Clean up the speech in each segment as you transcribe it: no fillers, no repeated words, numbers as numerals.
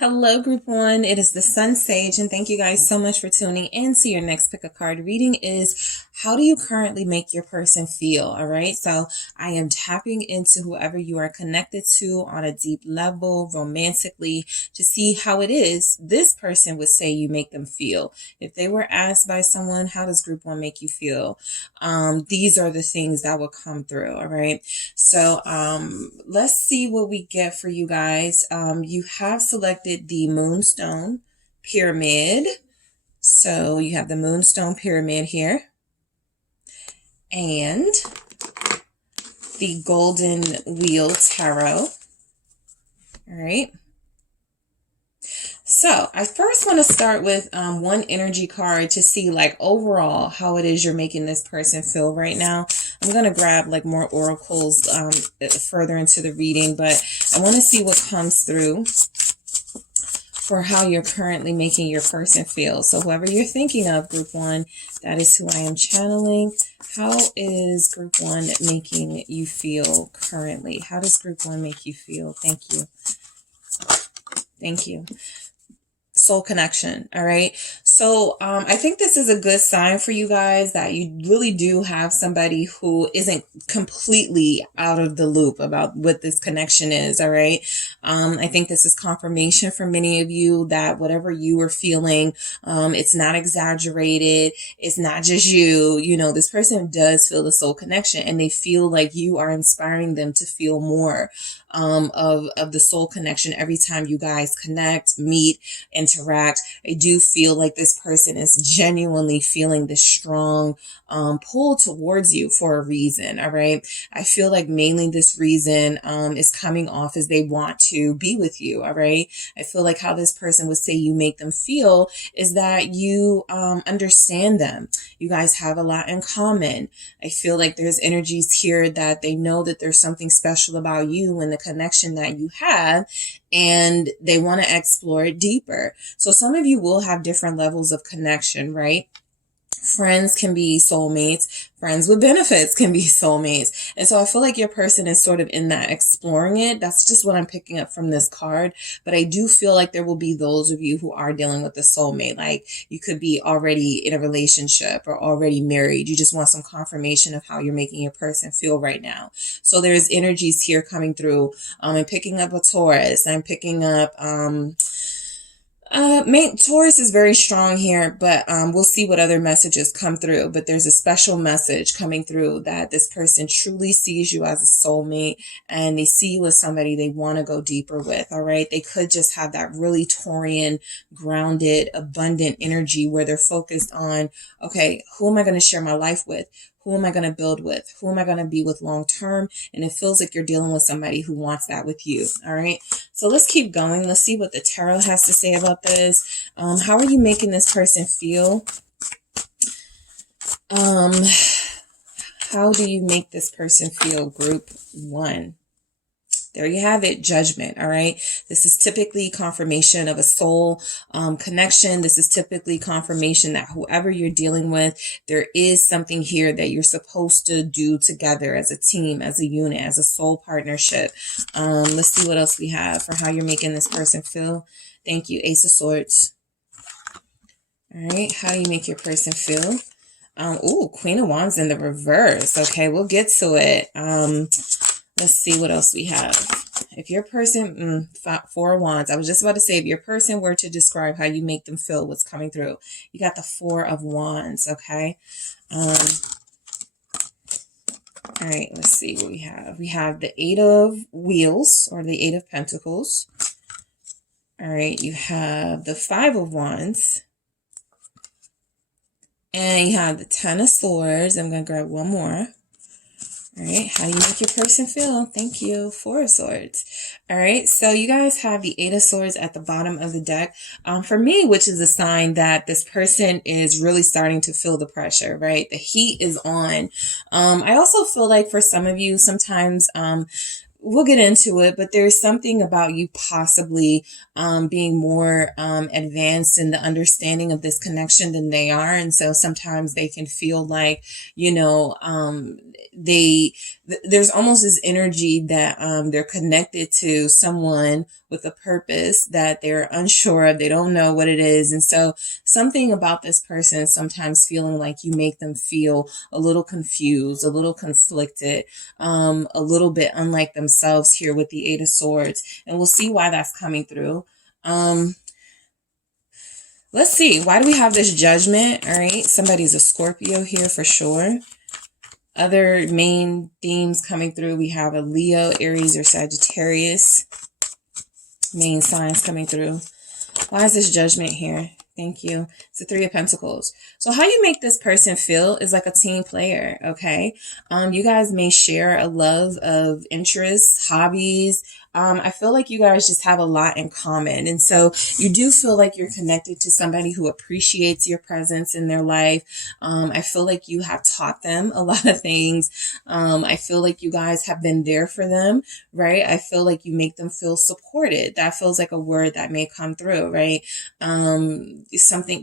Hello, group one. It is the Sun Sage, and thank you guys so much for tuning in. So your next pick a card reading is, how do you currently make your person feel? All right. So I am tapping into whoever you are connected to on a deep level, romantically, to see how it is this person would say you make them feel. If they were asked by someone, how does group one make you feel? These are the things that will come through. All right. So let's see what we get for you guys. You have selected the Moonstone Pyramid. So you have the Moonstone Pyramid here. And the Golden Wheel Tarot. All right. So I first want to start with one energy card to see like overall how it is you're making this person feel right now. I'm going to grab like more oracles further into the reading, but I want to see what comes through for how you're currently making your person feel. So whoever you're thinking of, group one, that is who I am channeling. How is group one making you feel currently? How does group one make you feel? Thank you. Thank you. Soul connection. All right. So I think this is a good sign for you guys that you really do have somebody who isn't completely out of the loop about what this connection is. All right. I think this is confirmation for many of you that whatever you are feeling, it's not exaggerated. It's not just you. You know, this person does feel the soul connection, and they feel like you are inspiring them to feel more of the soul connection every time you guys connect, meet, interact. I do feel like this person is genuinely feeling this strong pull towards you for a reason. All right. I feel like mainly this reason is coming off as they want to be with you. All right. I feel like how this person would say you make them feel is that you understand them. You guys have a lot in common. I feel like there's energies here that they know that there's something special about you and the connection that you have, and they want to explore it deeper. So some of you will have different levels of connection, right? Friends can be soulmates. Friends with benefits can be soulmates. And so I feel like your person is sort of in that exploring it. That's just what I'm picking up from this card. But I do feel like there will be those of you who are dealing with a soulmate. Like you could be already in a relationship or already married. You just want some confirmation of how you're making your person feel right now. So there's energies here coming through. I'm picking up a Taurus. I'm picking up, Taurus is very strong here, but we'll see what other messages come through. But there's a special message coming through that this person truly sees you as a soulmate, and they see you as somebody they want to go deeper with. All right. They could just have that really Taurian, grounded, abundant energy where they're focused on, okay, who am I going to share my life with? Who am I going to build with? Who am I going to be with long term? And it feels like you're dealing with somebody who wants that with you. All right. So let's keep going. Let's see what the tarot has to say about this. How are you making this person feel? How do you make this person feel, group one? There you have it, judgment. All right. This is typically confirmation of a soul connection. This is typically confirmation that whoever you're dealing with, there is something here that you're supposed to do together as a team, as a unit, as a soul partnership. Let's see what else we have for how you're making this person feel. Thank you. Ace of Swords. All right. How do you make your person feel? Ooh, Queen of Wands in the reverse. Okay, we'll get to it. Let's see what else we have. If your person, Four of Wands. I was just about to say, if your person were to describe how you make them feel, what's coming through. You got the Four of Wands, okay? All right, let's see what we have. We have the Eight of Wheels, or the Eight of Pentacles. All right, you have the Five of Wands. And you have the Ten of Swords. I'm going to grab one more. All right, how do you make your person feel? Thank you. Four of Swords. All right, so you guys have the Eight of Swords at the bottom of the deck. For me, which is a sign that this person is really starting to feel the pressure, right? The heat is on. I also feel like for some of you, sometimes we'll get into it, but there's something about you possibly being more advanced in the understanding of this connection than they are. And so sometimes they can feel like, you know, there's almost this energy that they're connected to someone with a purpose that they're unsure of. They don't know what it is. And so something about this person sometimes feeling like you make them feel a little confused, a little conflicted, a little bit unlike themselves here with the Eight of Swords. And we'll see why that's coming through. Let's see. Why do we have this Judgment? All right. Somebody's a Scorpio here for sure. Other main themes coming through. We have a Leo, Aries, or Sagittarius. Main signs coming through. Why is this Judgment here? Thank you. It's the Three of Pentacles. So how you make this person feel is like a team player, okay? You guys may share a love of interests, hobbies. I feel like you guys just have a lot in common. And so you do feel like you're connected to somebody who appreciates your presence in their life. I feel like you have taught them a lot of things. I feel like you guys have been there for them, right? I feel like you make them feel supported. That feels like a word that may come through, right?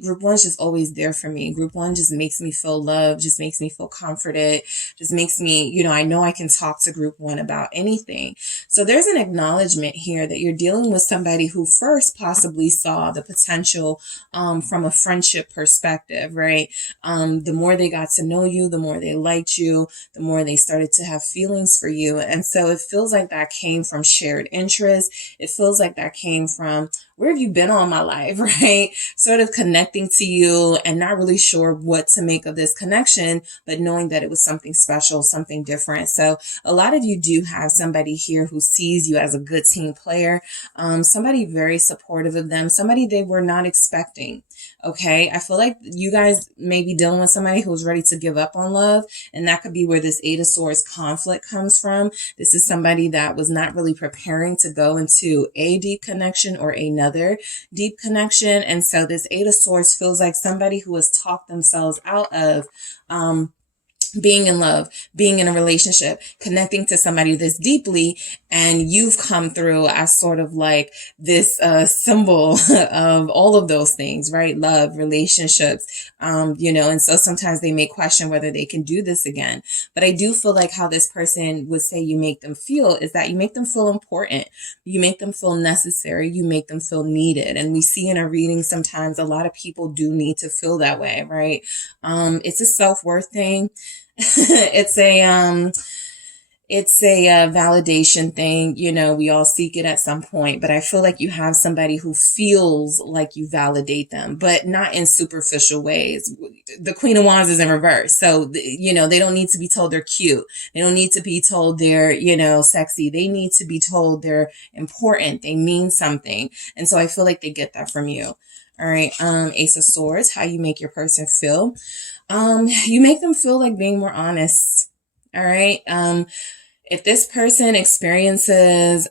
Group one's just always there for me. Group one just makes me feel loved, just makes me feel comforted, just makes me, you know I can talk to group one about anything. So there's an acknowledgement here that you're dealing with somebody who first possibly saw the potential from a friendship perspective, right? The more they got to know you, the more they liked you, the more they started to have feelings for you. And so it feels like that came from shared interests. It feels like that came from, where have you been all my life, right? Sort of connecting to you and not really sure what to make of this connection, but knowing that it was something special, something different. So a lot of you do have somebody here who sees you as a good team player, somebody very supportive of them, somebody they were not expecting. Okay. I feel like you guys may be dealing with somebody who's ready to give up on love. And that could be where this Eight of Swords conflict comes from. This is somebody that was not really preparing to go into a deep connection or another deep connection. And so this Eight of Swords feels like somebody who has talked themselves out of, being in love, being in a relationship, connecting to somebody this deeply, and you've come through as sort of like this symbol of all of those things, right? Love, relationships, and so sometimes they may question whether they can do this again. But I do feel like how this person would say you make them feel is that you make them feel important. You make them feel necessary. You make them feel needed. And we see in our readings sometimes a lot of people do need to feel that way, right? It's a self-worth thing. It's a validation thing. We all seek it at some point, but I feel like you have somebody who feels like you validate them, but not in superficial ways. The Queen of Wands is in reverse. So, they don't need to be told they're cute. They don't need to be told they're, sexy. They need to be told they're important. They mean something. And so I feel like they get that from you. All right. Ace of Swords, how you make your person feel. You make them feel like being more honest. All right. If this person experiences,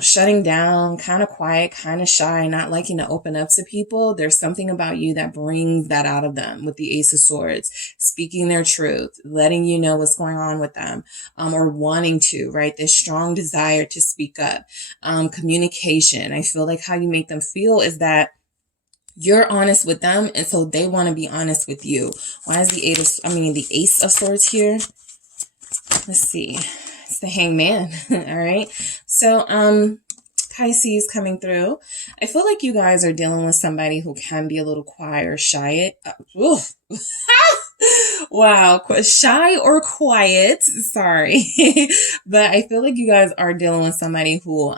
shutting down, kind of quiet, kind of shy, not liking to open up to people, there's something about you that brings that out of them with the Ace of Swords, speaking their truth, letting you know what's going on with them, or wanting to, right? This strong desire to speak up, communication. I feel like how you make them feel is that you're honest with them, and so they want to be honest with you. Why is the Ace of Swords here? Let's see. It's the Hangman. All right. So, Pisces coming through. I feel like you guys are dealing with somebody who can be a little quiet or shy. Wow. Shy or quiet. Sorry. But I feel like you guys are dealing with somebody who,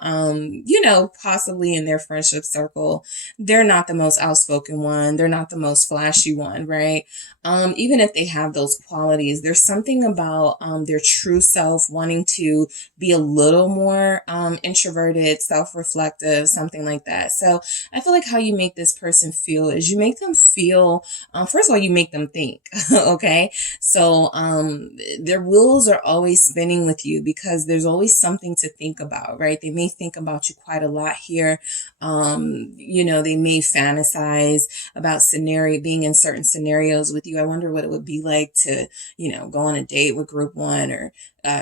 possibly in their friendship circle, they're not the most outspoken one. They're not the most flashy one, right? Even if they have those qualities, there's something about their true self wanting to be a little more introverted, self-reflective, something like that. So I feel like how you make this person feel is you make them feel, first of all, you make them think, okay? So their wheels are always spinning with you because there's always something to think about, right? They may think about you quite a lot here. They may fantasize about being in certain scenarios with you. I wonder what it would be like to, go on a date with group one or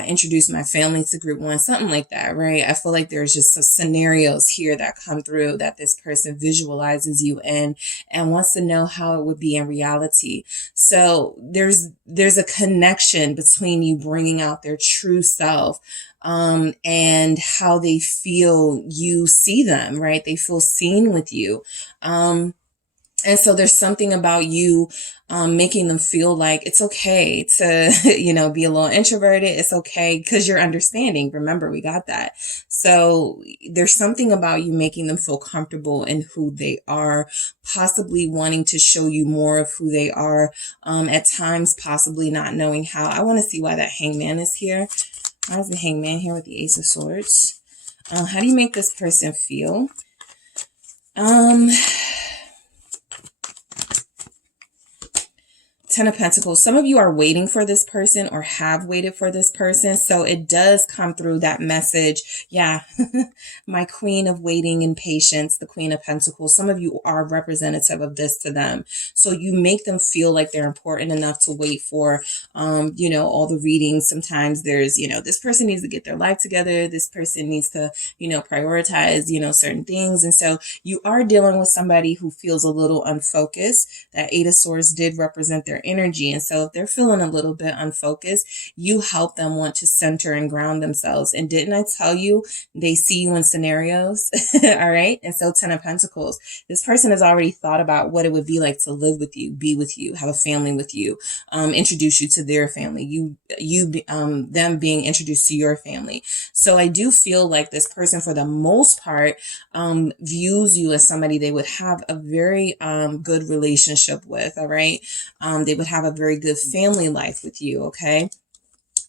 introduce my family to group one, something like that, right? I feel like there's just some scenarios here that come through that this person visualizes you in and wants to know how it would be in reality. So there's a connection between you bringing out their true self, and how they feel you see them, right? They feel seen with you. And so there's something about you making them feel like it's okay to, be a little introverted. It's okay because you're understanding. Remember, we got that. So there's something about you making them feel comfortable in who they are, possibly wanting to show you more of who they are, at times possibly not knowing how. I want to see why that Hangman is here. Why is the Hangman here with the Ace of Swords? How do you make this person feel? Ten of Pentacles. Some of you are waiting for this person or have waited for this person. So it does come through that message. Yeah. My queen of waiting and patience, the Queen of Pentacles. Some of you are representative of this to them. So you make them feel like they're important enough to wait for, all the readings. Sometimes there's, this person needs to get their life together. This person needs to, prioritize, certain things. And so you are dealing with somebody who feels a little unfocused. That Eight of Swords did represent their energy. And so if they're feeling a little bit unfocused, you help them want to center and ground themselves. And didn't I tell you they see you in scenarios? All right. And so Ten of Pentacles, this person has already thought about what it would be like to live with you, be with you, have a family with you, introduce you to their family, them being introduced to your family. So I do feel like this person, for the most part, views you as somebody they would have a very good relationship with. All right. They would have a very good family life with you. Okay.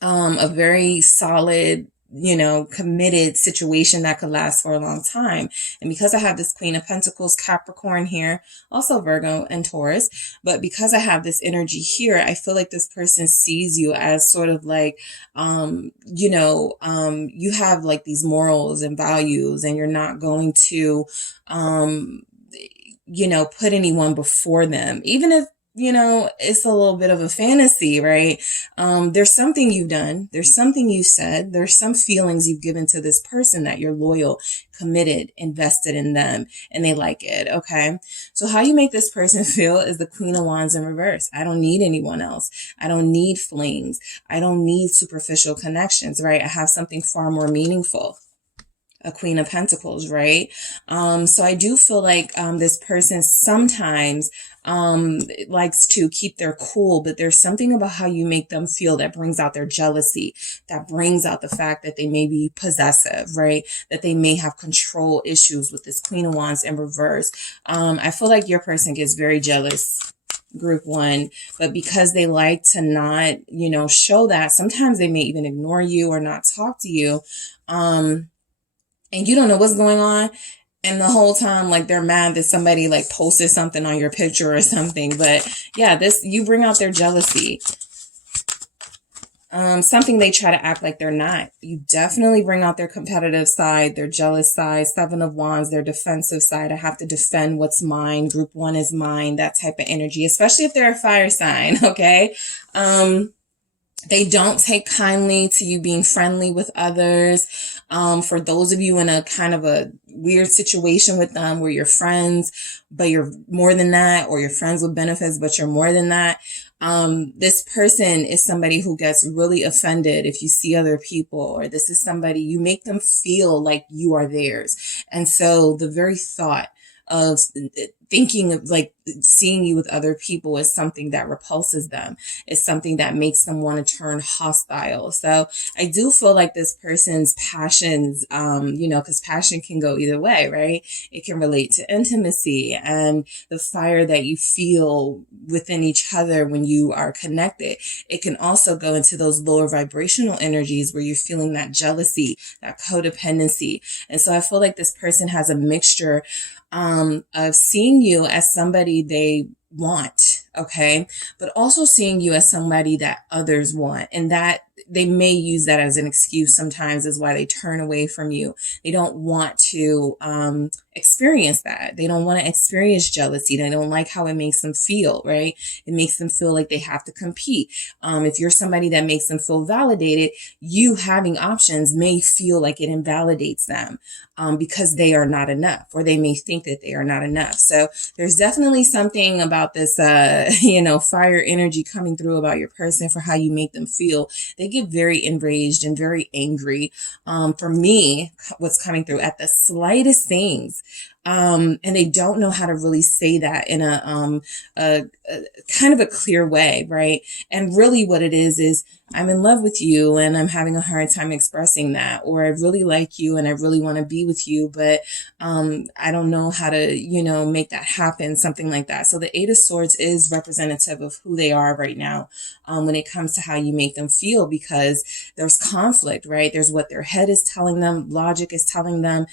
A very solid, committed situation that could last for a long time. And because I have this Queen of Pentacles, Capricorn here, also Virgo and Taurus, but because I have this energy here, I feel like this person sees you as sort of like, you have like these morals and values, and you're not going to, put anyone before them, even if, it's a little bit of a fantasy, right? There's something you've done. There's something you said. There's some feelings you've given to this person that you're loyal, committed, invested in them, and they like it. Okay. So how you make this person feel is the Queen of Wands in reverse. I don't need anyone else. I don't need flings. I don't need superficial connections, right? I have something far more meaningful. A Queen of Pentacles, right? So I do feel like this person sometimes likes to keep their cool, but there's something about how you make them feel that brings out their jealousy, that brings out the fact that they may be possessive, right? That they may have control issues with this Queen of Wands in reverse. I feel like your person gets very jealous, group one, but because they like to not, show that, sometimes they may even ignore you or not talk to you. And you don't know what's going on. And the whole time, like, they're mad that somebody like posted something on your picture or something. But yeah, you bring out their jealousy. Something they try to act like they're not. You definitely bring out their competitive side, their jealous side, Seven of Wands, their defensive side. I have to defend what's mine. Group one is mine, that type of energy, especially if they're a fire sign. Okay. They don't take kindly to you being friendly with others. For those of you in a kind of a weird situation with them where you're friends, but you're more than that, or you're friends with benefits, but you're more than that. This person is somebody who gets really offended if you see other people, or this is somebody you make them feel like you are theirs. And so the very thought of thinking of like seeing you with other people is something that repulses them. It's something that makes them want to turn hostile. So I do feel like this person's passions, because passion can go either way, right? It can relate to intimacy and the fire that you feel within each other when you are connected. It can also go into those lower vibrational energies where you're feeling that jealousy, that codependency. And so I feel like this person has a mixture of seeing you as somebody they want, okay, but also seeing you as somebody that others want. And that they may use that as an excuse sometimes is why they turn away from you. They don't want to experience that. They don't want to experience jealousy. They don't like how it makes them feel, right? It makes them feel like they have to compete. If you're somebody that makes them feel validated, you having options may feel like it invalidates them because they are not enough, or they may think that they are not enough. So there's definitely something about this, fire energy coming through about your person for how you make them feel. They get very enraged and very angry. For me, what's coming through at the slightest things. And they don't know how to really say that in a kind of a clear way, right? And really what it is I'm in love with you and I'm having a hard time expressing that, or I really like you and I really want to be with you, but I don't know how to, make that happen, something like that. So the Eight of Swords is representative of who they are right now when it comes to how you make them feel, because there's conflict, right? There's what their head is telling them, logic is telling them,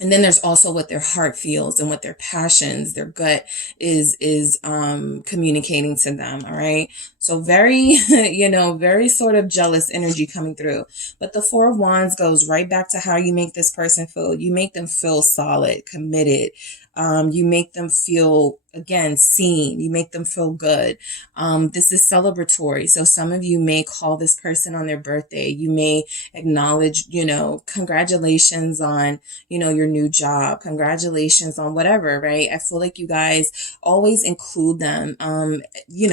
and then there's also what their heart feels and what their passions, their gut is communicating to them. All right. So very, very sort of jealous energy coming through. But the Four of Wands goes right back to how you make this person feel. You make them feel solid, committed. You make them feel, again, seen. You make them feel good. This is celebratory. So some of you may call this person on their birthday. You may acknowledge, congratulations on, your new job. Congratulations on whatever, right? I feel like you guys always include them,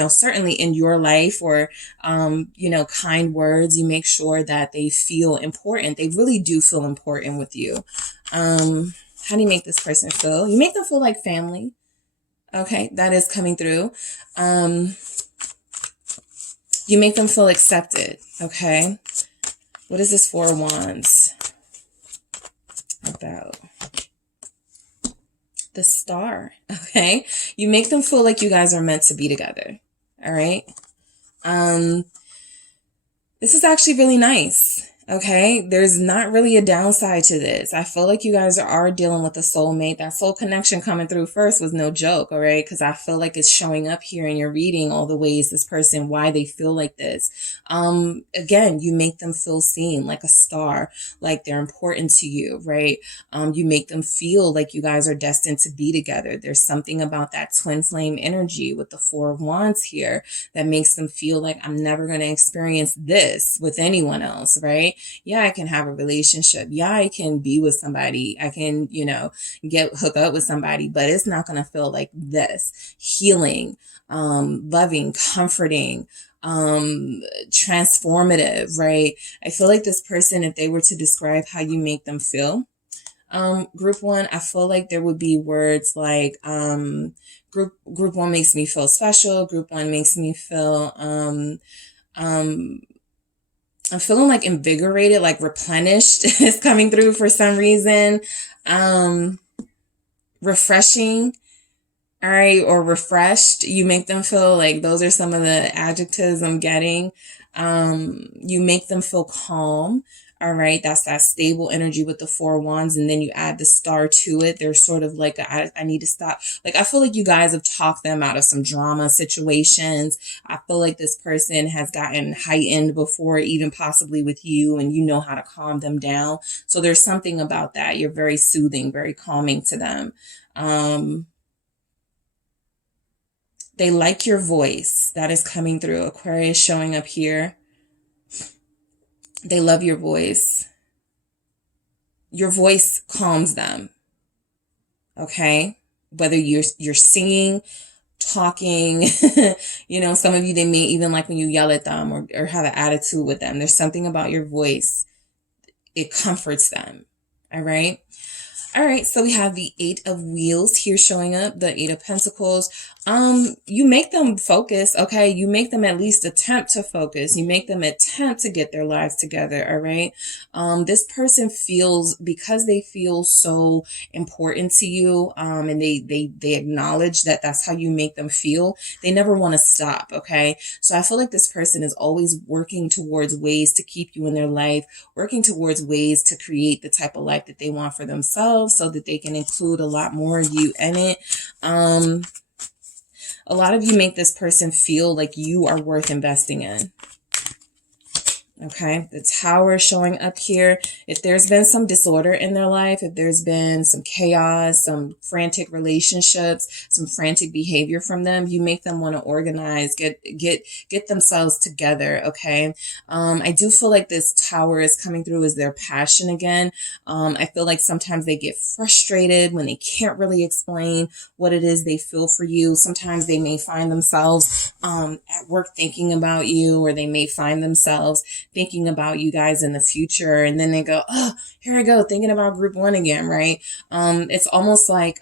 certainly in your life, or, kind words. You make sure that they feel important. They really do feel important with you. How do you make this person feel? You make them feel like family. Okay, that is coming through. You make them feel accepted. Okay. What is this Four of Wands about? The Star. Okay. You make them feel like you guys are meant to be together. All right. This is actually really nice. Okay, there's not really a downside to this. I feel like you guys are dealing with a soulmate. That soul connection coming through first was no joke, all right? Because I feel like it's showing up here in your reading, all the ways this person, why they feel like this. Again, you make them feel seen, like a star, like they're important to you, right? You make them feel like you guys are destined to be together. There's something about that twin flame energy with the Four of Wands here that makes them feel like I'm never going to experience this with anyone else, right? Yeah, I can have a relationship. Yeah, I can be with somebody. I can, hook up with somebody, but it's not going to feel like this. Healing, loving, comforting, transformative, right? I feel like this person, if they were to describe how you make them feel, group one, I feel like there would be words like, group one makes me feel special. Group one makes me feel, I'm feeling like invigorated, like replenished is coming through for some reason. Refreshing, all right, or refreshed. You make them feel like, those are some of the adjectives I'm getting. You make them feel calm. All right, that's that stable energy with the Four of Wands, and then you add the Star to it. There's sort of like I need to stop. Like, I feel like you guys have talked them out of some drama situations. I feel like this person has gotten heightened before, even possibly with you, and you know how to calm them down. So there's something about that. You're very soothing, very calming to them. They like your voice. That is coming through. Aquarius showing up here. They love your voice. Your voice calms them. Okay? Whether you're singing, talking, some of you, they may even like when you yell at them or have an attitude with them. There's something about your voice. It comforts them. All right? All right, so we have the Eight of Wheels here showing up, the Eight of Pentacles. You make them focus, okay? You make them at least attempt to focus. You make them attempt to get their lives together, all right? This person feels, because they feel so important to you, and they acknowledge that that's how you make them feel, they never want to stop, okay? So I feel like this person is always working towards ways to keep you in their life, working towards ways to create the type of life that they want for themselves, so that they can include a lot more of you in it. A lot of you make this person feel like you are worth investing in. Okay, the Tower showing up here. If there's been some disorder in their life, if there's been some chaos, some frantic relationships, some frantic behavior from them, you make them want to organize, get themselves together. Okay, I do feel like this Tower is coming through as their passion again. I feel like sometimes they get frustrated when they can't really explain what it is they feel for you. Sometimes they may find themselves at work thinking about you, or they may find themselves thinking about you guys in the future, and then they go, oh, here I go thinking about group one again, right? It's almost like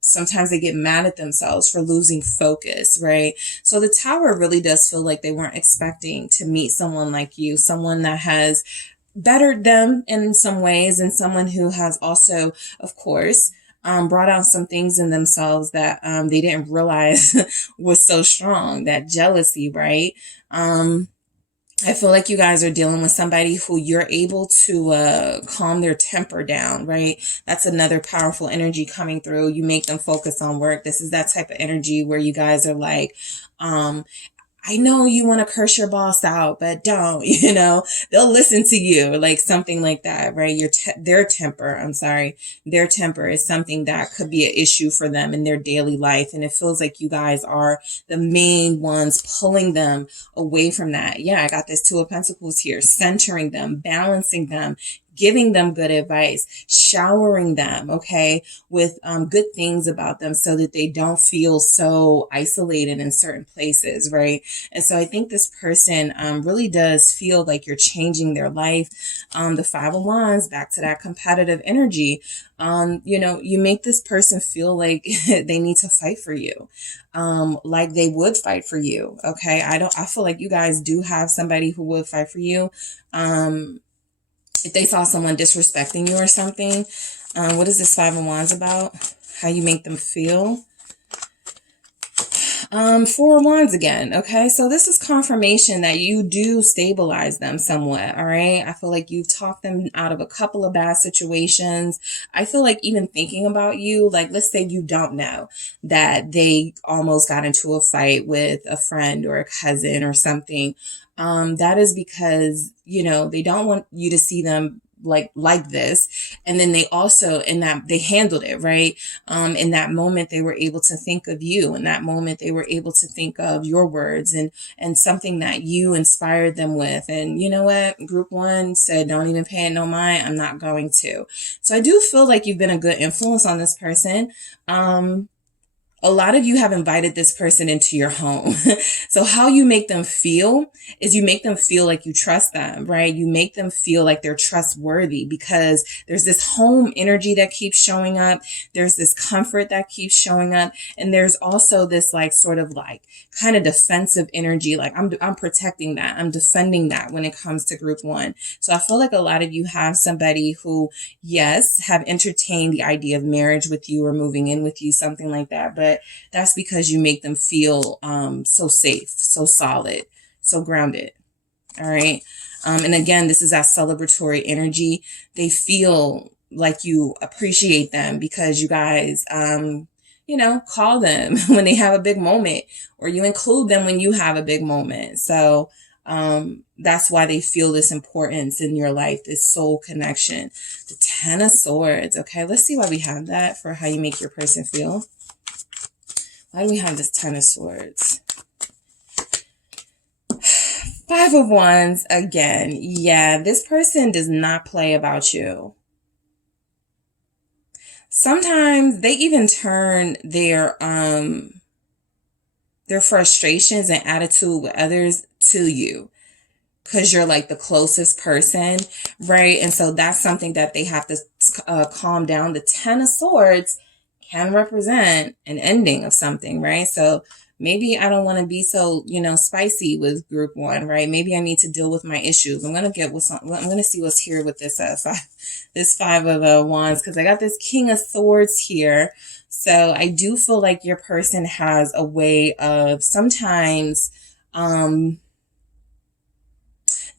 sometimes they get mad at themselves for losing focus, right? So the Tower really does feel like they weren't expecting to meet someone like you, someone that has bettered them in some ways, and someone who has also, of course, brought out some things in themselves that they didn't realize was so strong, that jealousy, right? I feel like you guys are dealing with somebody who you're able to calm their temper down, right? That's another powerful energy coming through. You make them focus on work. This is that type of energy where you guys are like, I know you want to curse your boss out, but don't, they'll listen to you, like something like that, right? Their temper is something that could be an issue for them in their daily life. And it feels like you guys are the main ones pulling them away from that. Yeah, I got this Two of Pentacles here, centering them, balancing them, giving them good advice, showering them, okay, with good things about them so that they don't feel so isolated in certain places, right? And so I think this person really does feel like you're changing their life. The Five of Wands, back to that competitive energy. You make this person feel like they need to fight for you, like they would fight for you, okay? I feel like you guys do have somebody who would fight for you. If they saw someone disrespecting you or something, what is this Five of Wands about? How you make them feel? Four of Wands again. Okay. So this is confirmation that you do stabilize them somewhat. All right. I feel like you've talked them out of a couple of bad situations. I feel like even thinking about you, like, let's say you don't know that they almost got into a fight with a friend or a cousin or something. That is because, they don't want you to see them like this. And then they also, in that, they handled it, right? In that moment, they were able to think of you. In that moment, they were able to think of your words and something that you inspired them with. And you know what? Group one said, don't even pay it no mind. I'm not going to. So I do feel like you've been a good influence on this person. A lot of you have invited this person into your home. So how you make them feel is you make them feel like you trust them, right? You make them feel like they're trustworthy because there's this home energy that keeps showing up. There's this comfort that keeps showing up. And there's also this kind of defensive energy. Like I'm protecting that. I'm defending that when it comes to group one. So I feel like a lot of you have somebody who, yes, have entertained the idea of marriage with you or moving in with you, something like that. But that's because you make them feel so safe, so solid, so grounded. All right. And again, this is that celebratory energy. They feel like you appreciate them because you guys, call them when they have a big moment, or you include them when you have a big moment. So that's why they feel this importance in your life, this soul connection. The Ten of Swords. Okay, let's see why we have that for how you make your person feel. Why do we have this Ten of Swords? Five of Wands again. Yeah, this person does not play about you. Sometimes they even turn their frustrations and attitude with others to you because you're like the closest person, right? And so that's something that they have to calm down. The Ten of Swords can represent an ending of something, right? So maybe I don't want to be so, spicy with group one, right? Maybe I need to deal with my issues. I'm going to see what's here with this Five of Wands, because I got this King of Swords here. So I do feel like your person has a way of sometimes,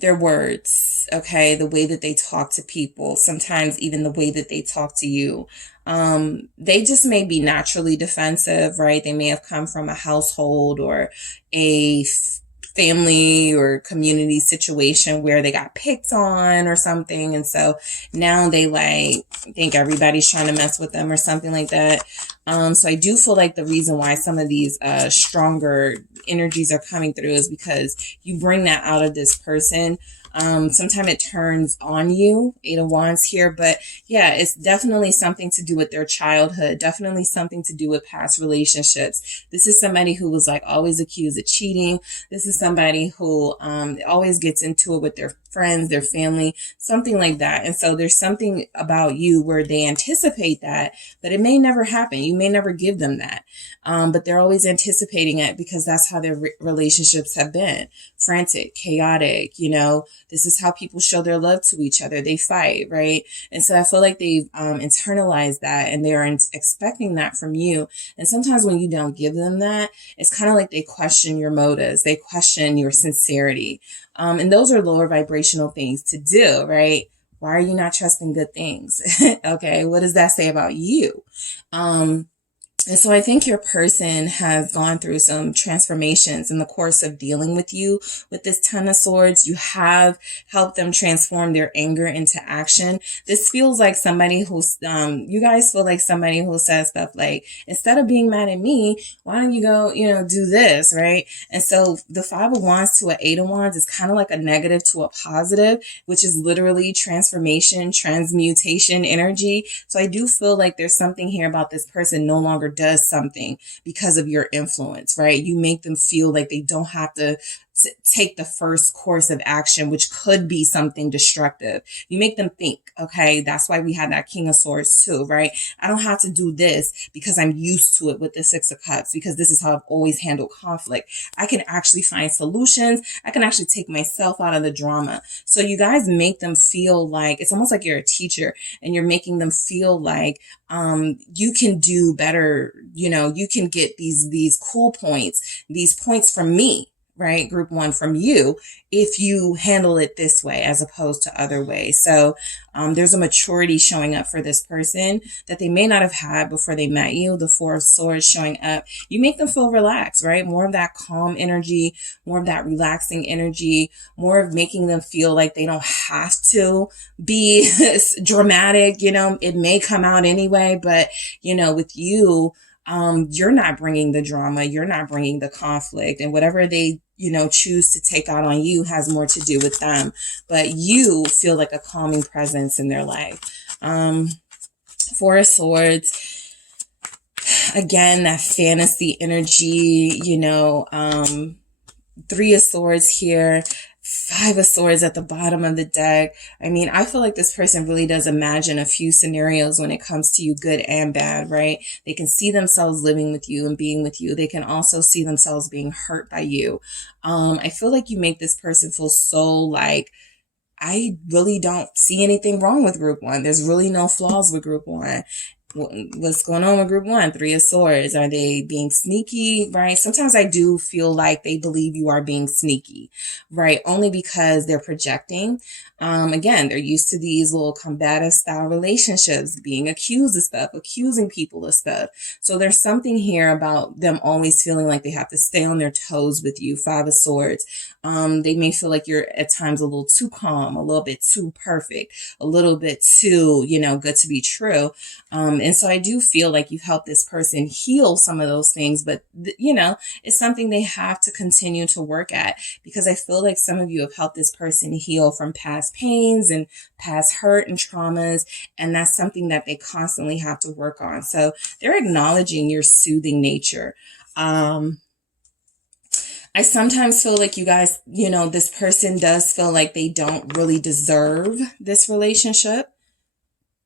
their words, okay, the way that they talk to people, sometimes even the way that they talk to you. They just may be naturally defensive, right? They may have come from a household or a family or community situation where they got picked on or something, and so now they like think everybody's trying to mess with them or something like that. So I do feel like the reason why some of these stronger energies are coming through is because you bring that out of this person. Sometimes it turns on you, Eight of Wands here, but yeah, it's definitely something to do with their childhood, definitely something to do with past relationships. This is somebody who was like always accused of cheating. This is somebody who always gets into it with their friends, their family, something like that. And so there's something about you where they anticipate that, but it may never happen. You may never give them that. But they're always anticipating it because that's how their relationships have been. Frantic, chaotic, you know, this is how people show their love to each other. They fight, right? And so I feel like they've internalized that and they are expecting that from you. And sometimes when you don't give them that, it's kind of like they question your motives. They question your sincerity. And those are lower vibrational things to do, right? Why are you not trusting good things? Okay, what does that say about you? And so I think your person has gone through some transformations in the course of dealing with you with this Ten of Swords. You have helped them transform their anger into action. This feels like somebody who's, you guys feel like somebody who says stuff like, instead of being mad at me, why don't you go, you know, do this, right? And so the Five of Wands to an Eight of Wands is kind of like a negative to a positive, which is literally transformation, transmutation energy. So I do feel like there's something here about this person no longer does something because of your influence, right? You make them feel like they don't have to take the first course of action, which could be something destructive. You make them think, okay, that's why we had that King of Swords too, right? I don't have to do this because I'm used to it with the Six of Cups, because this is how I've always handled conflict. I can actually find solutions. I can actually take myself out of the drama. So you guys make them feel like, it's almost like you're a teacher and you're making them feel like you can do better. You know, you can get these cool points, these points from me, right? Group one, from you, if you handle it this way as opposed to other ways. So there's a maturity showing up for this person that they may not have had before they met you. The Four of Swords showing up. You make them feel relaxed, right? More of that calm energy, more of that relaxing energy, more of making them feel like they don't have to be dramatic. You know, it may come out anyway, but you know, with you, you're not bringing the drama, you're not bringing the conflict, and whatever they, you know, choose to take out on you has more to do with them, but you feel like a calming presence in their life. Four of Swords, again, that fantasy energy, you know, Three of Swords here, Five of Swords at the bottom of the deck. I mean, I feel like this person really does imagine a few scenarios when it comes to you, good and bad, right? They can see themselves living with you and being with you. They can also see themselves being hurt by you. I feel like you make this person feel so like, I really don't see anything wrong with group one. There's really no flaws with group one. What's going on with group one? Three of Swords. Are they being sneaky, right? Sometimes I do feel like they believe you are being sneaky, right? Only because they're projecting. Again, they're used to these little combative style relationships, being accused of stuff, accusing people of stuff. So there's something here about them always feeling like they have to stay on their toes with you. Five of Swords. They may feel like you're at times a little too calm, a little bit too perfect, a little bit too, you know, good to be true. And so I do feel like you've helped this person heal some of those things, but you know, it's something they have to continue to work at, because I feel like some of you have helped this person heal from past pains and past hurt and traumas. And that's something that they constantly have to work on. So they're acknowledging your soothing nature. I sometimes feel like you guys, you know, this person does feel like they don't really deserve this relationship.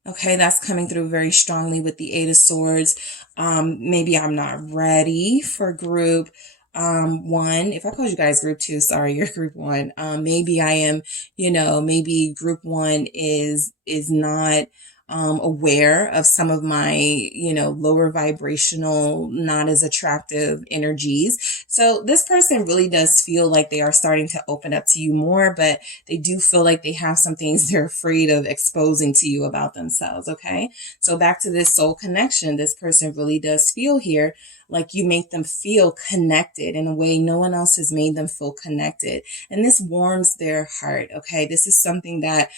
Okay, that's coming through very strongly with the Eight of Swords. Maybe I'm not ready for group one. If I called you guys group two, sorry, you're group one. Maybe I am, you know, maybe group one is not aware of some of my, you know, lower vibrational, not as attractive energies. So this person really does feel like they are starting to open up to you more, but they do feel like they have some things they're afraid of exposing to you about themselves. Okay. So back to this soul connection, this person really does feel here like you make them feel connected in a way no one else has made them feel connected. And this warms their heart, okay? This is something that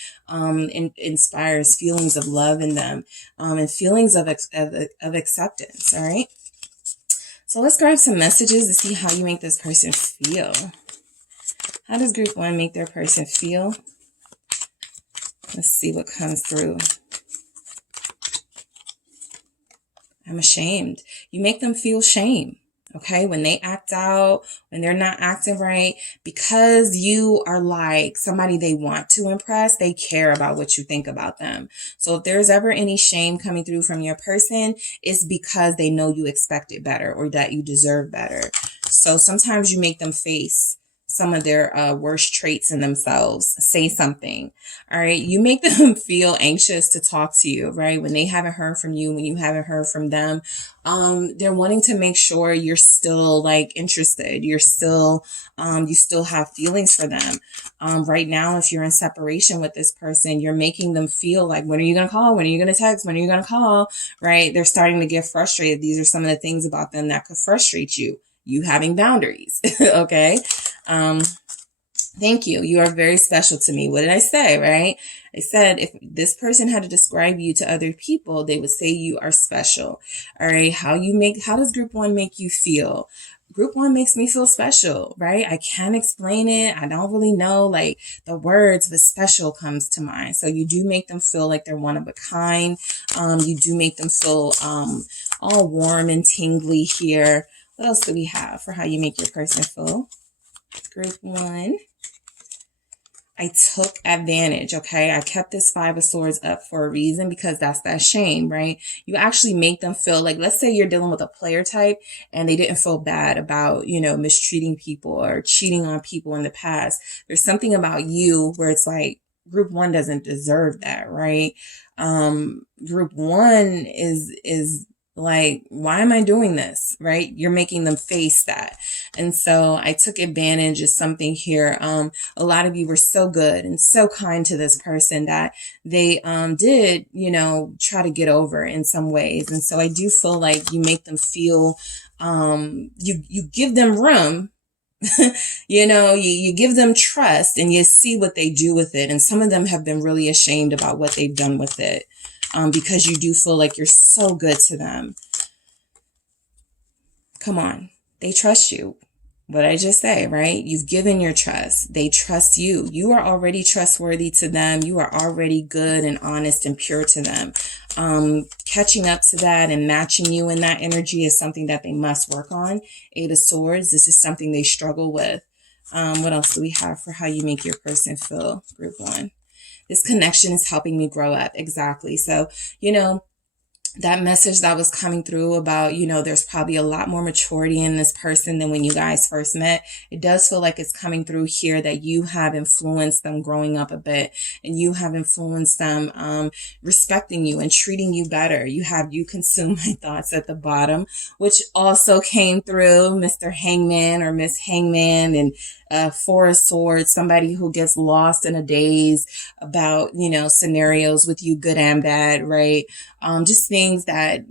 inspires feelings of love in them, and feelings of acceptance, all right? So let's grab some messages to see how you make this person feel. How does group 1 make their person feel? Let's see what comes through. I'm ashamed. You make them feel shame, okay? When they act out, when they're not acting right, because you are like somebody they want to impress, they care about what you think about them. So if there's ever any shame coming through from your person, it's because they know you expected better or that you deserve better. So sometimes you make them face some of their worst traits in themselves. Say something. All right. You make them feel anxious to talk to you, right? When they haven't heard from you, when you haven't heard from them, they're wanting to make sure you're still like interested. You're still, you still have feelings for them. Right now, if you're in separation with this person, you're making them feel like, when are you going to call? When are you going to text? When are you going to call? Right? They're starting to get frustrated. These are some of the things about them that could frustrate you. You having boundaries. Okay. Thank you. You are very special to me. What did I say, right? I said, if this person had to describe you to other people, they would say you are special. All right. How does group 1 make you feel? Group 1 makes me feel special, right? I can't explain it. I don't really know like the words, but special comes to mind. So you do make them feel like they're one of a kind. You do make them feel, all warm and tingly here. What else do we have for how you make your person feel? Group 1. I took advantage, okay? I kept this 5 of Swords up for a reason, because that's that shame, right? You actually make them feel like, let's say you're dealing with a player type and they didn't feel bad about, mistreating people or cheating on people in the past. There's something about you where it's like, group 1 doesn't deserve that, right? Group 1 is like, why am I doing this? Right? You're making them face that. And so I took advantage of something here. A lot of you were so good and so kind to this person that they did, try to get over in some ways. And so I do feel like you make them feel, you give them room. You give them trust and you see what they do with it. And some of them have been really ashamed about what they've done with it. Because you do feel like you're so good to them. Come on. They trust you. What did I just say, right? You've given your trust. They trust you. You are already trustworthy to them. You are already good and honest and pure to them. Catching up to that and matching you in that energy is something that they must work on. 8 of Swords. This is something they struggle with. What else do we have for how you make your person feel? Group 1. This connection is helping me grow up. Exactly. So, that message that was coming through about, there's probably a lot more maturity in this person than when you guys first met. It does feel like it's coming through here that you have influenced them growing up a bit, and you have influenced them respecting you and treating you better. You consume my thoughts at the bottom, which also came through Mr. Hangman or Miss Hangman, and 4 of Swords, somebody who gets lost in a daze about, scenarios with you, good and bad, right? Just things that,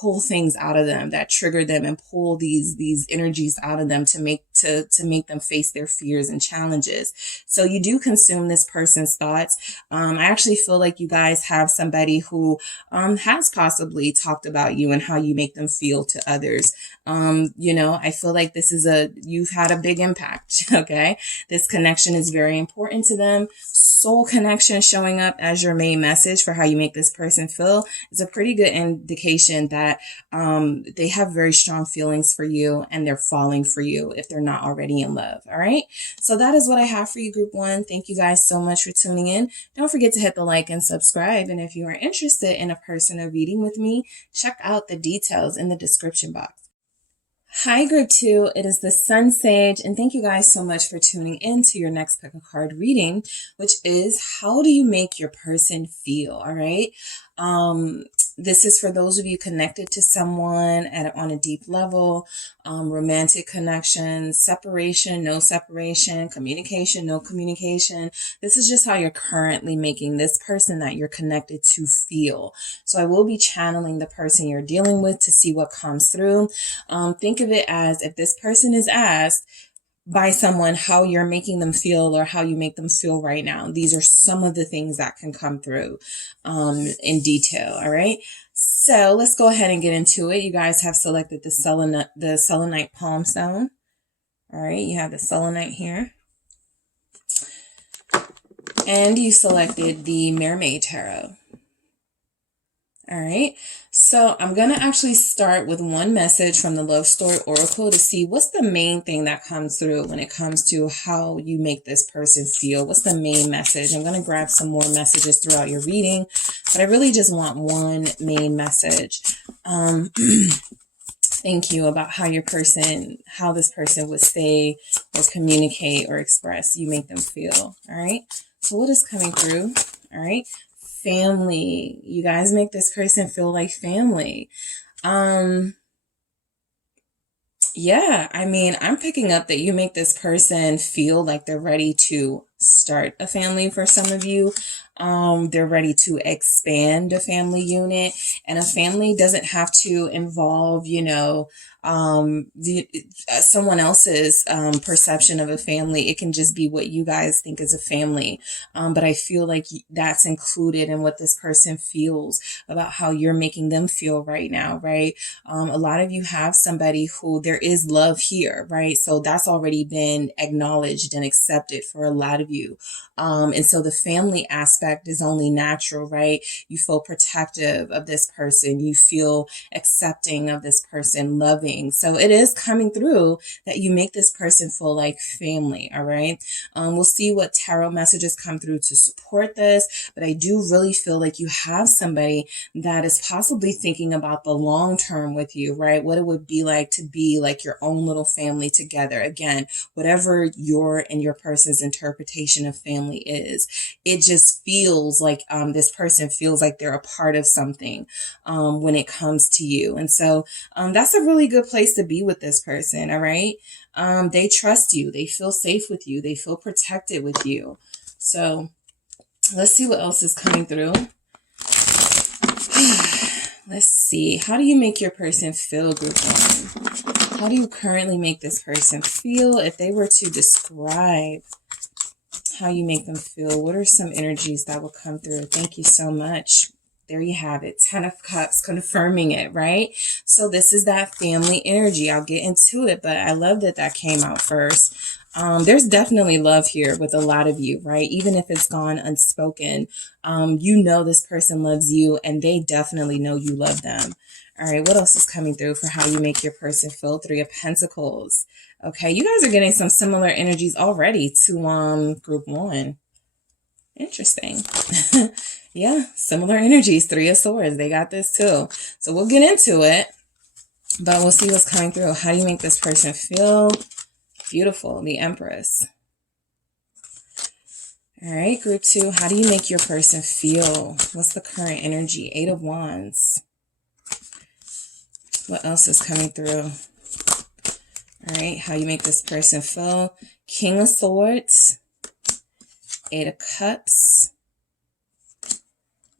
pull things out of them, that trigger them and pull these energies out of them to make them face their fears and challenges. So you do consume this person's thoughts. I actually feel like you guys have somebody who has possibly talked about you and how you make them feel to others. I feel like you've had a big impact. Okay. This connection is very important to them. Soul connection showing up as your main message for how you make this person feel is a pretty good indication that they have very strong feelings for you and they're falling for you if they're not already in love. All right. So that is what I have for you, group 1. Thank you guys so much for tuning in. Don't forget to hit the like and subscribe. And if you are interested in a personal reading with me, check out the details in the description box. Hi, group 2. It is the SunSage, and thank you guys so much for tuning in to your next pick a card reading, which is how do you make your person feel? All right. This is for those of you connected to someone on a deep level, romantic connection, separation, no separation, communication, no communication. This is just how you're currently making this person that you're connected to feel. So I will be channeling the person you're dealing with to see what comes through. Think of it as if this person is asked by someone how you're making them feel or how you make them feel right now. These are some of the things that can come through in detail. All right. So let's go ahead and get into it. You guys have selected the selenite palm stone. All right. You have the selenite here. And you selected the Mermaid Tarot. All right, so I'm going to actually start with one message from the Love Story Oracle to see what's the main thing that comes through when it comes to how you make this person feel. What's the main message? I'm going to grab some more messages throughout your reading, but I really just want one main message. Thank you about how how this person would say or communicate or express you make them feel. All right, so what is coming through? All right. Family. You guys make this person feel like family. Yeah, I mean, I'm picking up that you make this person feel like they're ready to start a family for some of you. They're ready to expand a family unit, and a family doesn't have to involve, someone else's perception of a family. It can just be what you guys think is a family. But I feel like that's included in what this person feels about how you're making them feel right now, right? A lot of you have somebody who there is love here, right? So that's already been acknowledged and accepted for a lot of you. And so the family aspect is only natural, right? You feel protective of this person. You feel accepting of this person, loving. So it is coming through that you make this person feel like family. All right. We'll see what tarot messages come through to support this, but I do really feel like you have somebody that is possibly thinking about the long term with you, right? What it would be like to be like your own little family together. Again, whatever your and your person's interpretation of family is, it just feels like this person feels like they're a part of something when it comes to you. And so that's a really good place to be with this person. All right. They trust you. They feel safe with you. They feel protected with you. So let's see what else is coming through. Let's see. How do you make your person feel, group one? How do you currently make this person feel? If they were to describe how you make them feel, what are some energies that will come through? Thank you so much. There you have it. 10 of Cups confirming it, right? So this is that family energy. I'll get into it, but I love that that came out first. There's definitely love here with a lot of you, right? Even if it's gone unspoken, you know this person loves you and they definitely know you love them. All right, what else is coming through for how you make your person feel? 3 of Pentacles. Okay, you guys are getting some similar energies already to group one. Interesting. Yeah, similar energies. 3 of Swords. They got this too. So we'll get into it, but we'll see what's coming through. How do you make this person feel? Beautiful. The Empress. All right, group 2. How do you make your person feel? What's the current energy? 8 of Wands. What else is coming through? All right, how you make this person feel? King of Swords. 8 of Cups.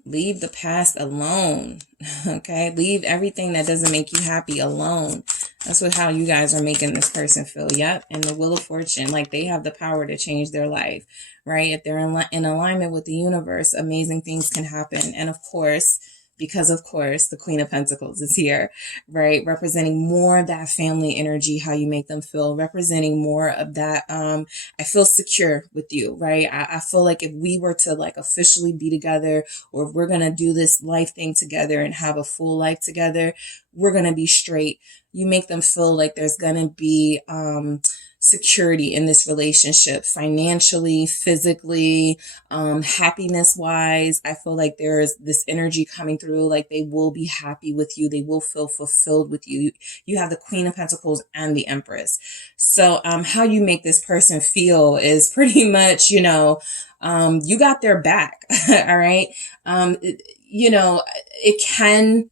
Leave the past alone. Okay, leave everything that doesn't make you happy alone. That's how you guys are making this person feel. Yep, and the Wheel of Fortune, like they have the power to change their life, right? If they're in alignment with the universe, amazing things can happen. And of course, because of course, the Queen of Pentacles is here, right? Representing more of that family energy, how you make them feel, representing more of that, I feel secure with you, right? I feel like if we were to like officially be together, or if we're going to do this life thing together and have a full life together, we're going to be straight. You make them feel like there's going to be, security in this relationship, financially, physically, happiness wise. I feel like there is this energy coming through, like they will be happy with you. They will feel fulfilled with you. You have the Queen of Pentacles and the Empress. So, how you make this person feel is pretty much, you got their back. All right. you know, it can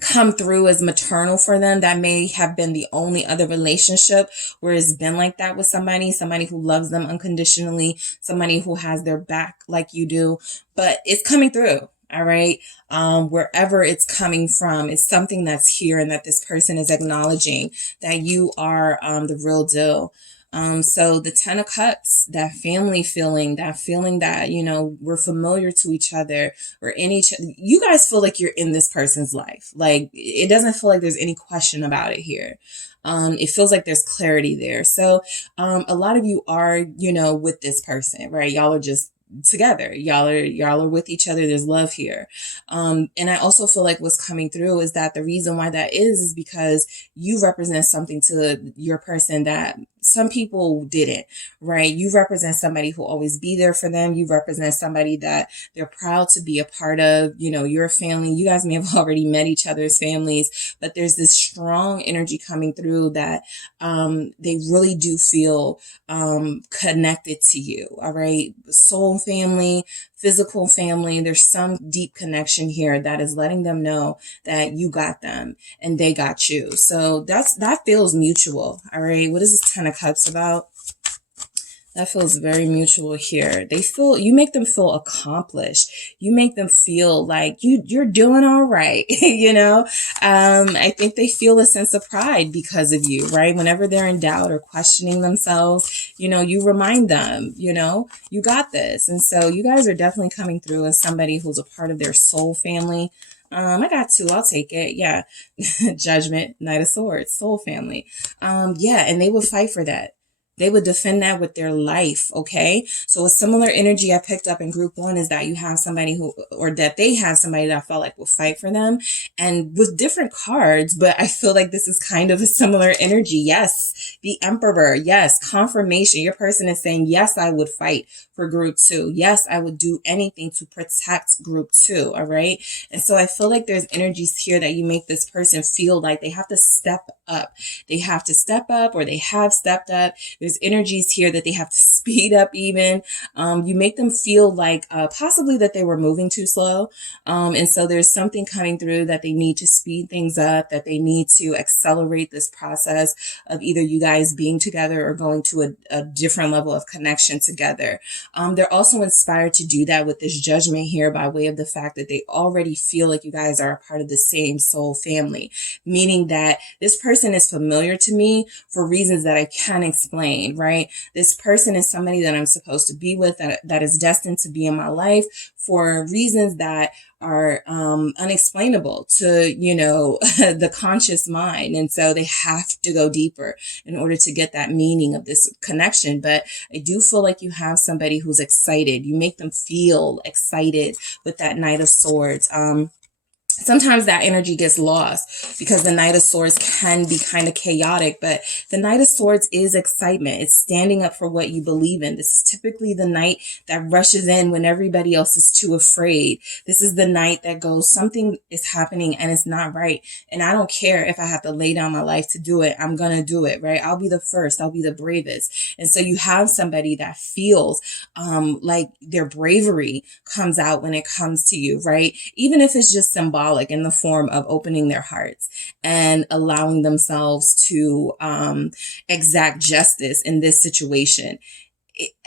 come through as maternal for them. That may have been the only other relationship where it's been like that with somebody who loves them unconditionally, somebody who has their back like you do, but it's coming through. All right. Wherever it's coming from, it's something that's here, and that this person is acknowledging that you are, the real deal. So the Ten of Cups, that family feeling, that, you know, we're familiar to each other, or in each, you guys feel like you're in this person's life. Like, it doesn't feel like there's any question about it here. It feels like there's clarity there. So, a lot of you are, you know, with this person, right? Y'all are just together. Y'all are with each other. There's love here. And I also feel like what's coming through is that the reason why that is because you represent something to your person that some people didn't, right? You represent somebody who always be there for them. You represent somebody that they're proud to be a part of, you know, your family. You guys may have already met each other's families, but there's this strong energy coming through that, they really do feel, connected to you. All right. Soul family, physical family. There's some deep connection here that is letting them know that you got them and they got you. So that feels mutual. All right. What is this Ten of Cups about? That feels very mutual here. You make them feel accomplished. You make them feel like you're doing all right. You know, I think they feel a sense of pride because of you, right? Whenever they're in doubt or questioning themselves, you know, you remind them, you know, you got this. And so you guys are definitely coming through as somebody who's a part of their soul family. I got two. I'll take it. Yeah. Judgment, Knight of Swords, soul family. Yeah. And they would fight for that. They would defend that with their life. Okay. So a similar energy I picked up in group one is that you have somebody that they have somebody that I felt like will fight for them, and with different cards, but I feel like this is kind of a similar energy. Yes. The Emperor. Yes. Confirmation. Your person is saying, yes, I would fight for group two. Yes, I would do anything to protect group two. All right. And so I feel like there's energies here that you make this person feel like they have to step up. They have to step up, or they have stepped up. There's energies here that they have to speed up even. You make them feel like possibly that they were moving too slow. And so there's something coming through that they need to speed things up, that they need to accelerate this process of either you guys being together or going to a different level of connection together. They're also inspired to do that with this Judgment here by way of the fact that they already feel like you guys are a part of the same soul family, meaning that this person is familiar to me for reasons that I can't explain, right? This person is somebody that I'm supposed to be with, that is destined to be in my life for reasons that are unexplainable to, you know, the conscious mind. And so they have to go deeper in order to get that meaning of this connection. But I do feel like you have somebody who's excited. You make them feel excited with that Knight of Swords. Sometimes that energy gets lost because the Knight of Swords can be kind of chaotic, but the Knight of Swords is excitement. It's standing up for what you believe in. This is typically the Knight that rushes in when everybody else is too afraid. This is the Knight that goes, something is happening and it's not right. And I don't care if I have to lay down my life to do it. I'm going to do it, right? I'll be the first. I'll be the bravest. And so you have somebody that feels like their bravery comes out when it comes to you, right? Even if it's just symbolic in the form of opening their hearts and allowing themselves to exact justice in this situation.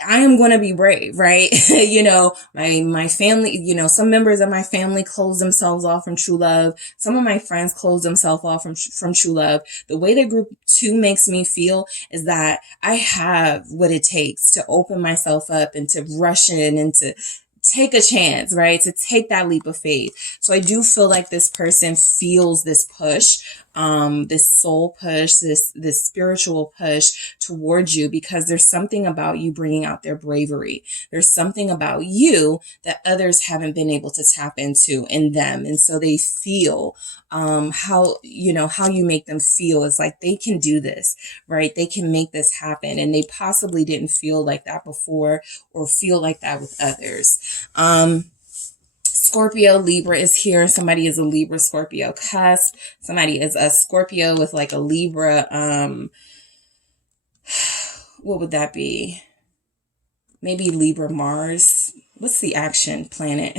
I am going to be brave, right? You know, my family, you know, some members of my family close themselves off from true love. Some of my friends close themselves off from true love. The way that group two makes me feel is that I have what it takes to open myself up and to rush in and to take a chance, right? To take that leap of faith. So I do feel like this person feels this push, this soul push, this spiritual push towards you, because there's something about you bringing out their bravery. There's something about you that others haven't been able to tap into in them. And so they feel, how you make them feel is like they can do this, right? They can make this happen. And they possibly didn't feel like that before or feel like that with others. Scorpio, Libra is here. Somebody is a Libra, Scorpio cusp. Somebody is a Scorpio with like a Libra. What would that be? Maybe Libra Mars. what's the action planet?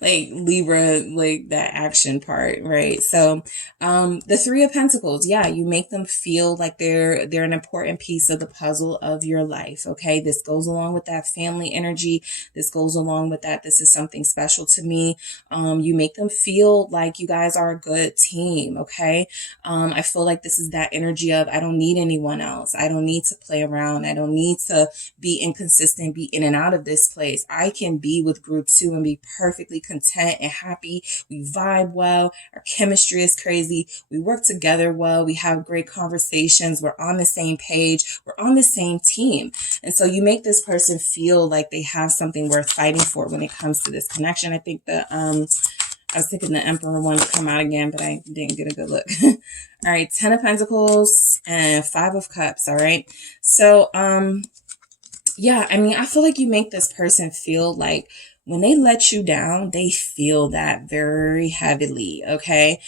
Like Libra, like that action part, right? So the Three of Pentacles, yeah, you make them feel like they're an important piece of the puzzle of your life. Okay, this goes along with that family energy. This goes along with that. This is something special to me. You make them feel like you guys are a good team. Okay, I feel like this is that energy of, I don't need anyone else. I don't need to play around. I don't need to be inconsistent, be in and out of this place. I can be with group 2 and be perfectly content and happy. We vibe well. Our chemistry is crazy. We work together well. We have great conversations. We're on the same page. We're on the same team. And so you make this person feel like they have something worth fighting for when it comes to this connection. I think that I was thinking the Emperor wanted to come out again, but I didn't get a good look. All right, 10 of Pentacles and 5 of Cups. All right. So, yeah, I mean, I feel like you make this person feel like when they let you down, they feel that very heavily, okay?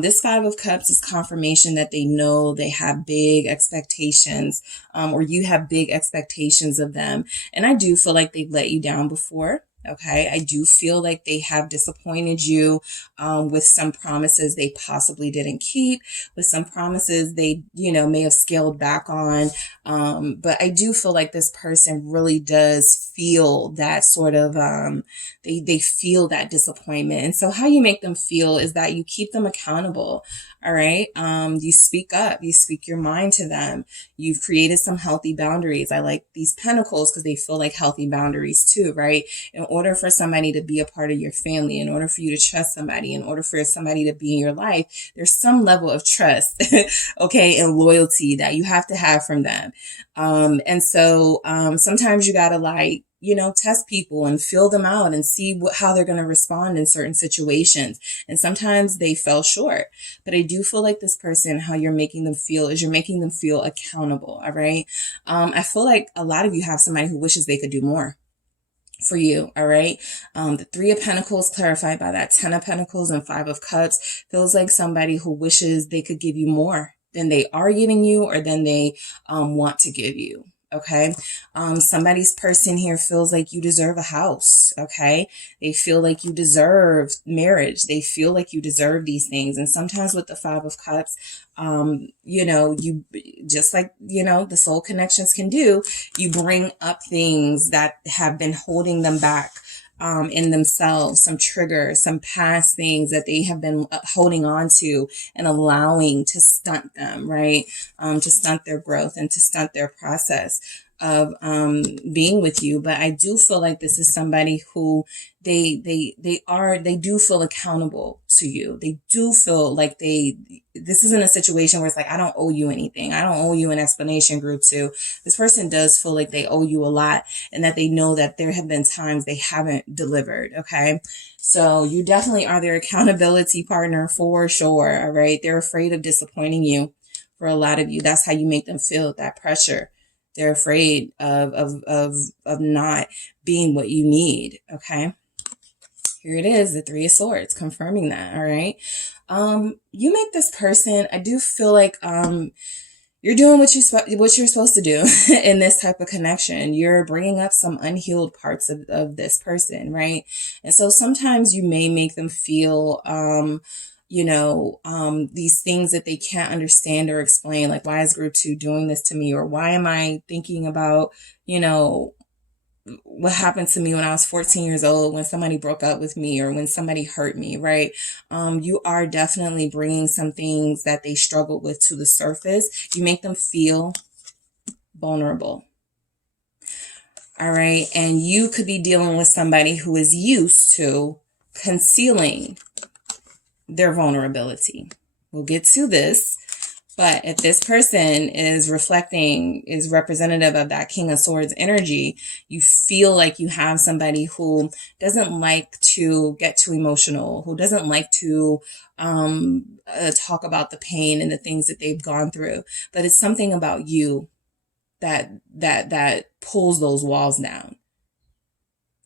This 5 of Cups is confirmation that they know they have big expectations, or you have big expectations of them. And I do feel like they've let you down before. Okay, I do feel like they have disappointed you with some promises they possibly didn't keep, with some promises they, may have scaled back on. But I do feel like this person really does feel that sort of, they feel that disappointment. And so how you make them feel is that you keep them accountable. All right. You speak up, you speak your mind to them. You've created some healthy boundaries. I like these pentacles because they feel like healthy boundaries too, right? In order for somebody to be a part of your family, in order for you to trust somebody, in order for somebody to be in your life, there's some level of trust, okay, and loyalty that you have to have from them. And so sometimes you gotta test people and feel them out and see how they're going to respond in certain situations. And sometimes they fell short, but I do feel like this person, how you're making them feel is you're making them feel accountable. All right. I feel like a lot of you have somebody who wishes they could do more for you. All right. The 3 of Pentacles clarified by that 10 of Pentacles and 5 of Cups feels like somebody who wishes they could give you more than they are giving you or than they want to give you. Okay. Somebody's person here feels like you deserve a house. Okay. They feel like you deserve marriage. They feel like you deserve these things. And sometimes with the 5 of Cups, you just like, the soul connections can do, you bring up things that have been holding them back in themselves, some triggers, some past things that they have been holding on to and allowing to stunt them, right? To stunt their growth and to stunt their process of being with you. But I do feel like this is somebody who they do feel accountable to you. They do feel like this isn't a situation where it's like, I don't owe you anything. I don't owe you an explanation, group 2. This person does feel like they owe you a lot and that they know that there have been times they haven't delivered. Okay. So you definitely are their accountability partner for sure. All right. They're afraid of disappointing you for a lot of you. That's how you make them feel, that pressure. They're afraid of not being what you need. Okay. Here it is, the 3 of Swords, confirming that. All right. You make this person, I do feel like, you're doing what you're supposed to do in this type of connection. You're bringing up some unhealed parts of this person. Right. And so sometimes you may make them feel, these things that they can't understand or explain, like, why is group 2 doing this to me? Or why am I thinking about, what happened to me when I was 14 years old, when somebody broke up with me or when somebody hurt me, right? You are definitely bringing some things that they struggled with to the surface. You make them feel vulnerable. All right. And you could be dealing with somebody who is used to concealing their vulnerability. We'll get to this. But if this person is representative of that King of Swords energy, you feel like you have somebody who doesn't like to get too emotional, who doesn't like to talk about the pain and the things that they've gone through. But it's something about you that pulls those walls down.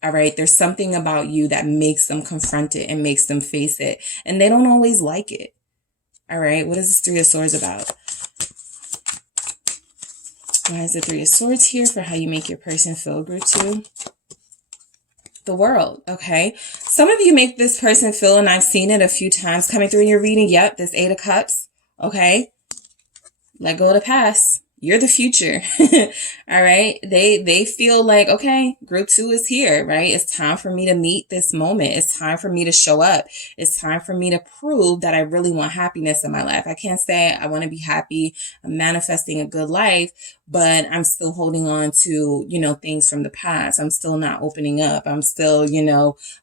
All right. There's something about you that makes them confront it and makes them face it. And they don't always like it. All right. What is this 3 of Swords about? Why is the 3 of Swords here for how you make your person feel, group 2? the world, okay? Some of you make this person feel, and I've seen it a few times coming through in your reading, yep, this Eight of Cups, okay? Let go of the past. You're the future. All right. They feel like, okay, group 2 is here, right? It's time for me to meet this moment. It's time for me to show up. It's time for me to prove that I really want happiness in my life. I can't say I want to be happy. I'm manifesting a good life, but I'm still holding on to, things from the past. I'm still not opening up. I'm still,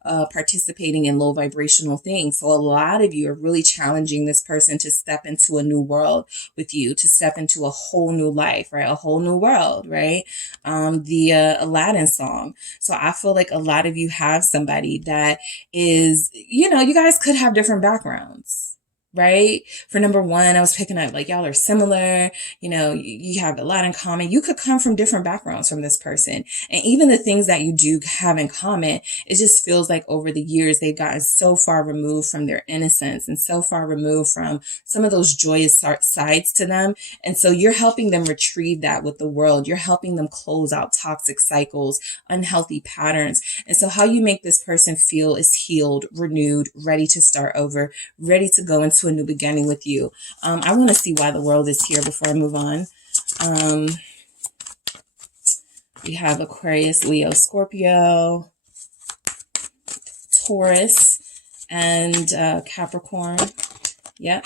participating in low vibrational things. So a lot of you are really challenging this person to step into a new world with you, to step into a whole new life, right? A whole new world, right? The Aladdin song. So I feel like a lot of you have somebody that is, you guys could have different backgrounds, right? For number one, I was picking up like y'all are similar, you have a lot in common. You could come from different backgrounds from this person. And even the things that you do have in common, it just feels like over the years, they've gotten so far removed from their innocence and so far removed from some of those joyous sides to them. And so you're helping them retrieve that with the world. You're helping them close out toxic cycles, unhealthy patterns. And so how you make this person feel is healed, renewed, ready to start over, ready to go into a new beginning with you. I want to see why the world is here before I move on. We have Aquarius, Leo, Scorpio, Taurus, and Capricorn. Yep.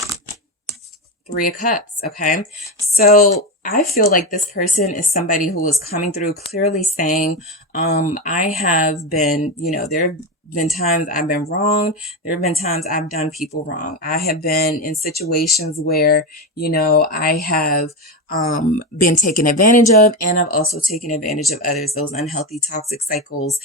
Three of Cups. Okay. So I feel like this person is somebody who is coming through clearly saying, I have been, there have been times I've been wrong. There have been times I've done people wrong. I have been in situations where, I have been taken advantage of, and I've also taken advantage of others, those unhealthy toxic cycles,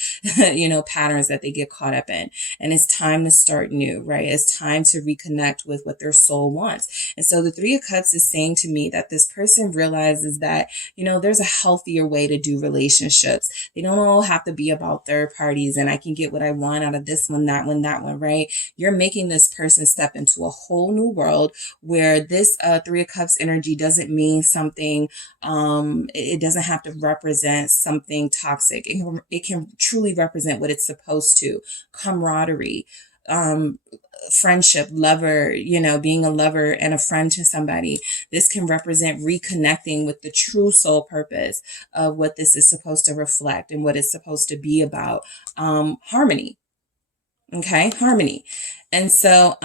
patterns that they get caught up in. And it's time to start new, right? It's time to reconnect with what their soul wants. And so the Three of Cups is saying to me that this person realizes that, there's a healthier way to do relationships. They don't all have to be about third parties and I can get what I want out of this one, that one, right? You're making this person step into a whole new world where this Three of Cups energy doesn't mean something, it doesn't have to represent something toxic. It can truly represent what it's supposed to. Camaraderie, friendship, lover, being a lover and a friend to somebody. This can represent reconnecting with the true soul purpose of what this is supposed to reflect and what it's supposed to be about. Harmony. Okay, harmony. And so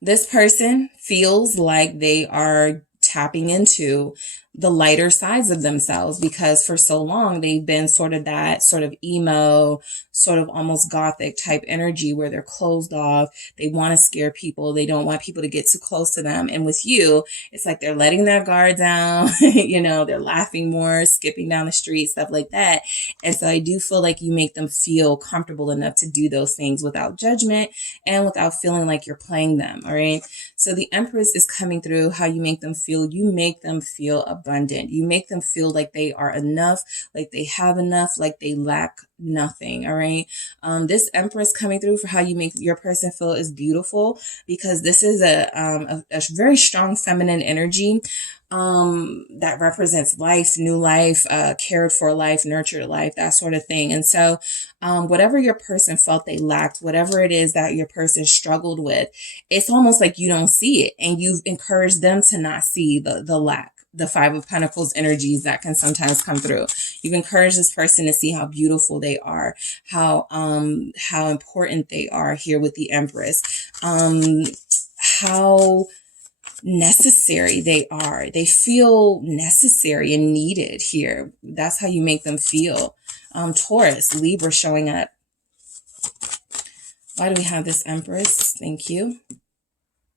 this person feels like they are tapping into the lighter sides of themselves because for so long they've been sort of that sort of emo, sort of almost gothic type energy where they're closed off. They want to scare people. They don't want people to get too close to them. And with you, it's like they're letting their guard down, they're laughing more, skipping down the street, stuff like that. And so I do feel like you make them feel comfortable enough to do those things without judgment and without feeling like you're playing them. All right. So the Empress is coming through. How you make them feel. You make them feel abundant. You make them feel like they are enough, like they have enough, like they lack nothing. All right. This Empress coming through for how you make your person feel is beautiful because this is a very strong feminine energy that represents life, new life, cared for life, nurtured life, that sort of thing. And so whatever your person felt they lacked, whatever it is that your person struggled with, it's almost like you don't see it and you've encouraged them to not see the lack. The Five of Pentacles energies that can sometimes come through. You've encouraged this person to see how beautiful they are, how important they are here with the Empress, how necessary they are. They feel necessary and needed here. That's how you make them feel. Taurus, Libra showing up. Why do we have this Empress? Thank you.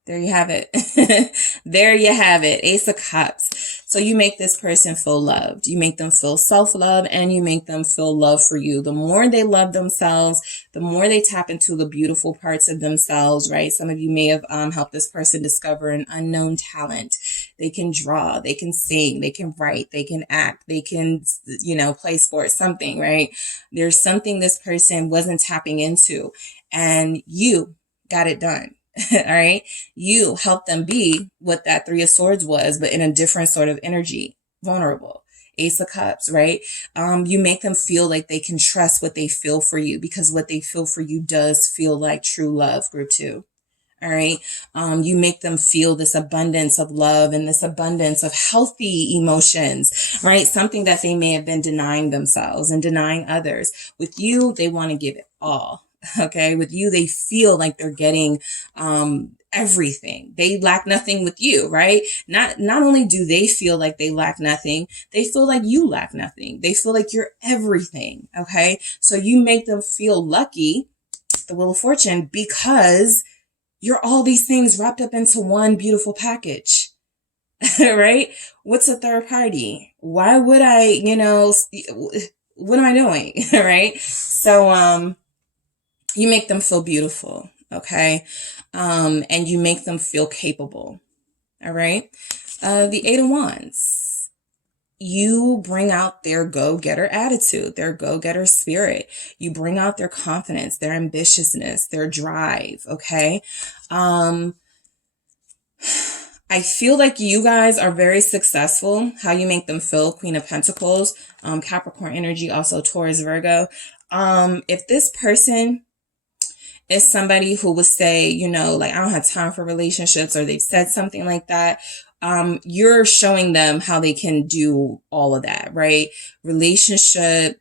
There you have it. There you have it. Ace of Cups. So you make this person feel loved. You make them feel self-love and you make them feel love for you. The more they love themselves, the more they tap into the beautiful parts of themselves, right? Some of you may have helped this person discover an unknown talent. They can draw, they can sing, they can write, they can act, they can, play sports, something, right? There's something this person wasn't tapping into and you got it done. All right. You help them be what that Three of Swords was, but in a different sort of energy, vulnerable. Ace of Cups, right? You make them feel like they can trust what they feel for you, because what they feel for you does feel like true love, group 2. All right. You make them feel this abundance of love and this abundance of healthy emotions, right? Something that they may have been denying themselves and denying others. With you, they want to give it all. Okay. With you, they feel like they're getting, everything. They lack nothing with you, right? Not only do they feel like they lack nothing, they feel like you lack nothing. They feel like you're everything. Okay. So you make them feel lucky, the Wheel of Fortune, because you're all these things wrapped up into one beautiful package, right? What's a third party? Why would I, what am I doing? Right? So, you make them feel beautiful. Okay. And you make them feel capable. All right. The Eight of Wands. You bring out their go-getter attitude, their go-getter spirit. You bring out their confidence, their ambitiousness, their drive. Okay. I feel like you guys are very successful. How you make them feel, Queen of Pentacles, Capricorn energy, also Taurus, Virgo. If this person is somebody who would say, like, I don't have time for relationships, or they've said something like that, you're showing them how they can do all of that, right? Relationship,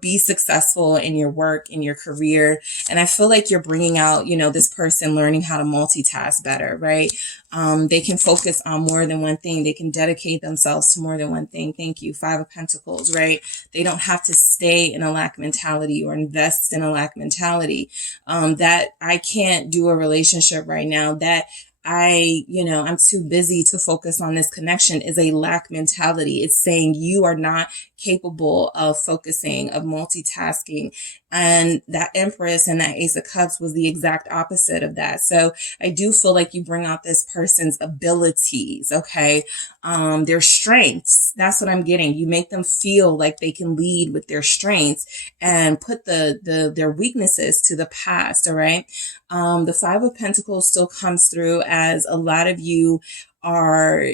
be successful in your work, in your career. And I feel like you're bringing out, this person learning how to multitask better, right? They can focus on more than one thing. They can dedicate themselves to more than one thing. Thank you. Five of Pentacles, right? They don't have to stay in a lack mentality or invest in a lack mentality. That I can't do a relationship right now, that I'm too busy to focus on this connection, is a lack mentality. It's saying you are not capable of focusing, of multitasking. And that Empress and that Ace of Cups was the exact opposite of that. So I do feel like you bring out this person's abilities, okay? Their strengths. That's what I'm getting. You make them feel like they can lead with their strengths and put their weaknesses to the past, all right? The Five of Pentacles still comes through as a lot of you are,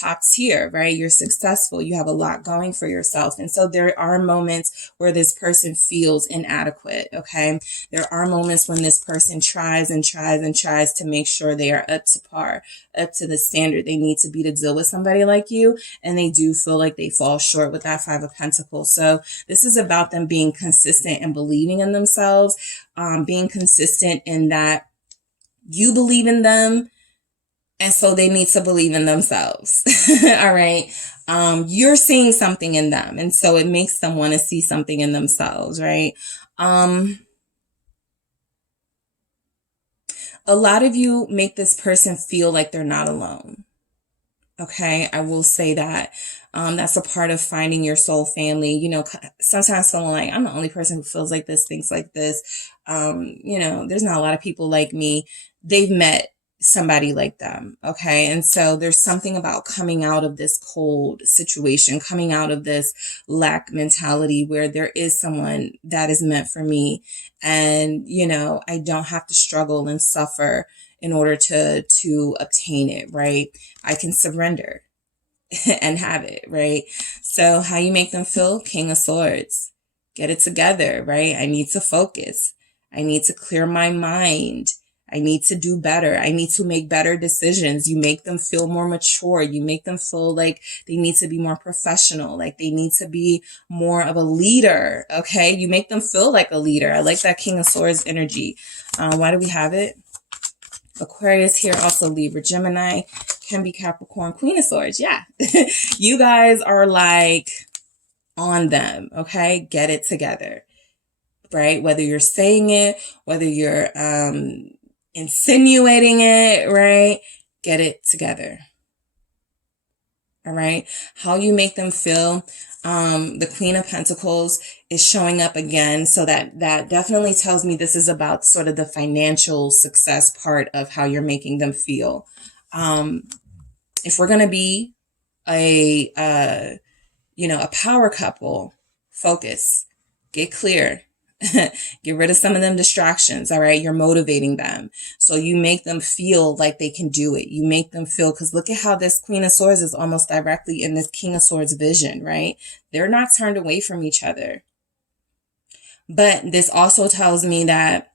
top tier, right? You're successful. You have a lot going for yourself. And so there are moments where this person feels inadequate. Okay. There are moments when this person tries and tries and tries to make sure they are up to par, up to the standard they need to be to deal with somebody like you. And they do feel like they fall short with that Five of Pentacles. So this is about them being consistent and believing in themselves, being consistent in that you believe in them. And so they need to believe in themselves. All right. You're seeing something in them. And so it makes them want to see something in themselves. Right. A lot of you make this person feel like they're not alone. Okay. I will say that. That's a part of finding your soul family. Sometimes feeling like I'm the only person who feels like this, thinks like this. There's not a lot of people like me. They've met somebody like them. Okay. And so there's something about coming out of this cold situation, coming out of this lack mentality where there is someone that is meant for me. And, I don't have to struggle and suffer in order to obtain it. Right. I can surrender and have it. Right. So how you make them feel? King of Swords. Get it together. Right. I need to focus. I need to clear my mind. I need to do better. I need to make better decisions. You make them feel more mature. You make them feel like they need to be more professional, like they need to be more of a leader. Okay. You make them feel like a leader. I like that King of Swords energy. Why do we have it? Aquarius here, also Libra, Gemini, can be Capricorn, Queen of Swords. Yeah. You guys are like on them. Okay. Get it together. Right. Whether you're saying it, whether you're, insinuating it, right? Get it together. All right. How you make them feel. The Queen of Pentacles is showing up again. So that definitely tells me this is about sort of the financial success part of how you're making them feel. If we're going to be a power couple, focus, get clear. Get rid of some of them distractions. All right. You're motivating them. So you make them feel like they can do it. You make them feel, because look at how this Queen of Swords is almost directly in this King of Swords vision, right? They're not turned away from each other. But this also tells me that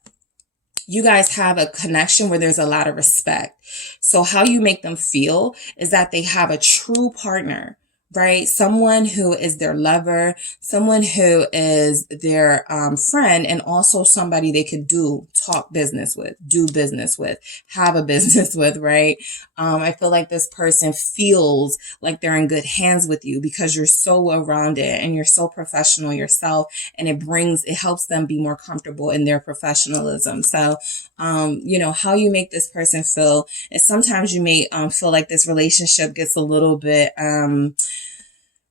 you guys have a connection where there's a lot of respect. So how you make them feel is that they have a true partner, right? Someone who is their lover, someone who is their friend, and also somebody they could talk business with, do business with, have a business with, right? I feel like this person feels like they're in good hands with you because you're so well-rounded and you're so professional yourself, and it helps them be more comfortable in their professionalism. So, you know, how you make this person feel is sometimes you may feel like this relationship gets a little bit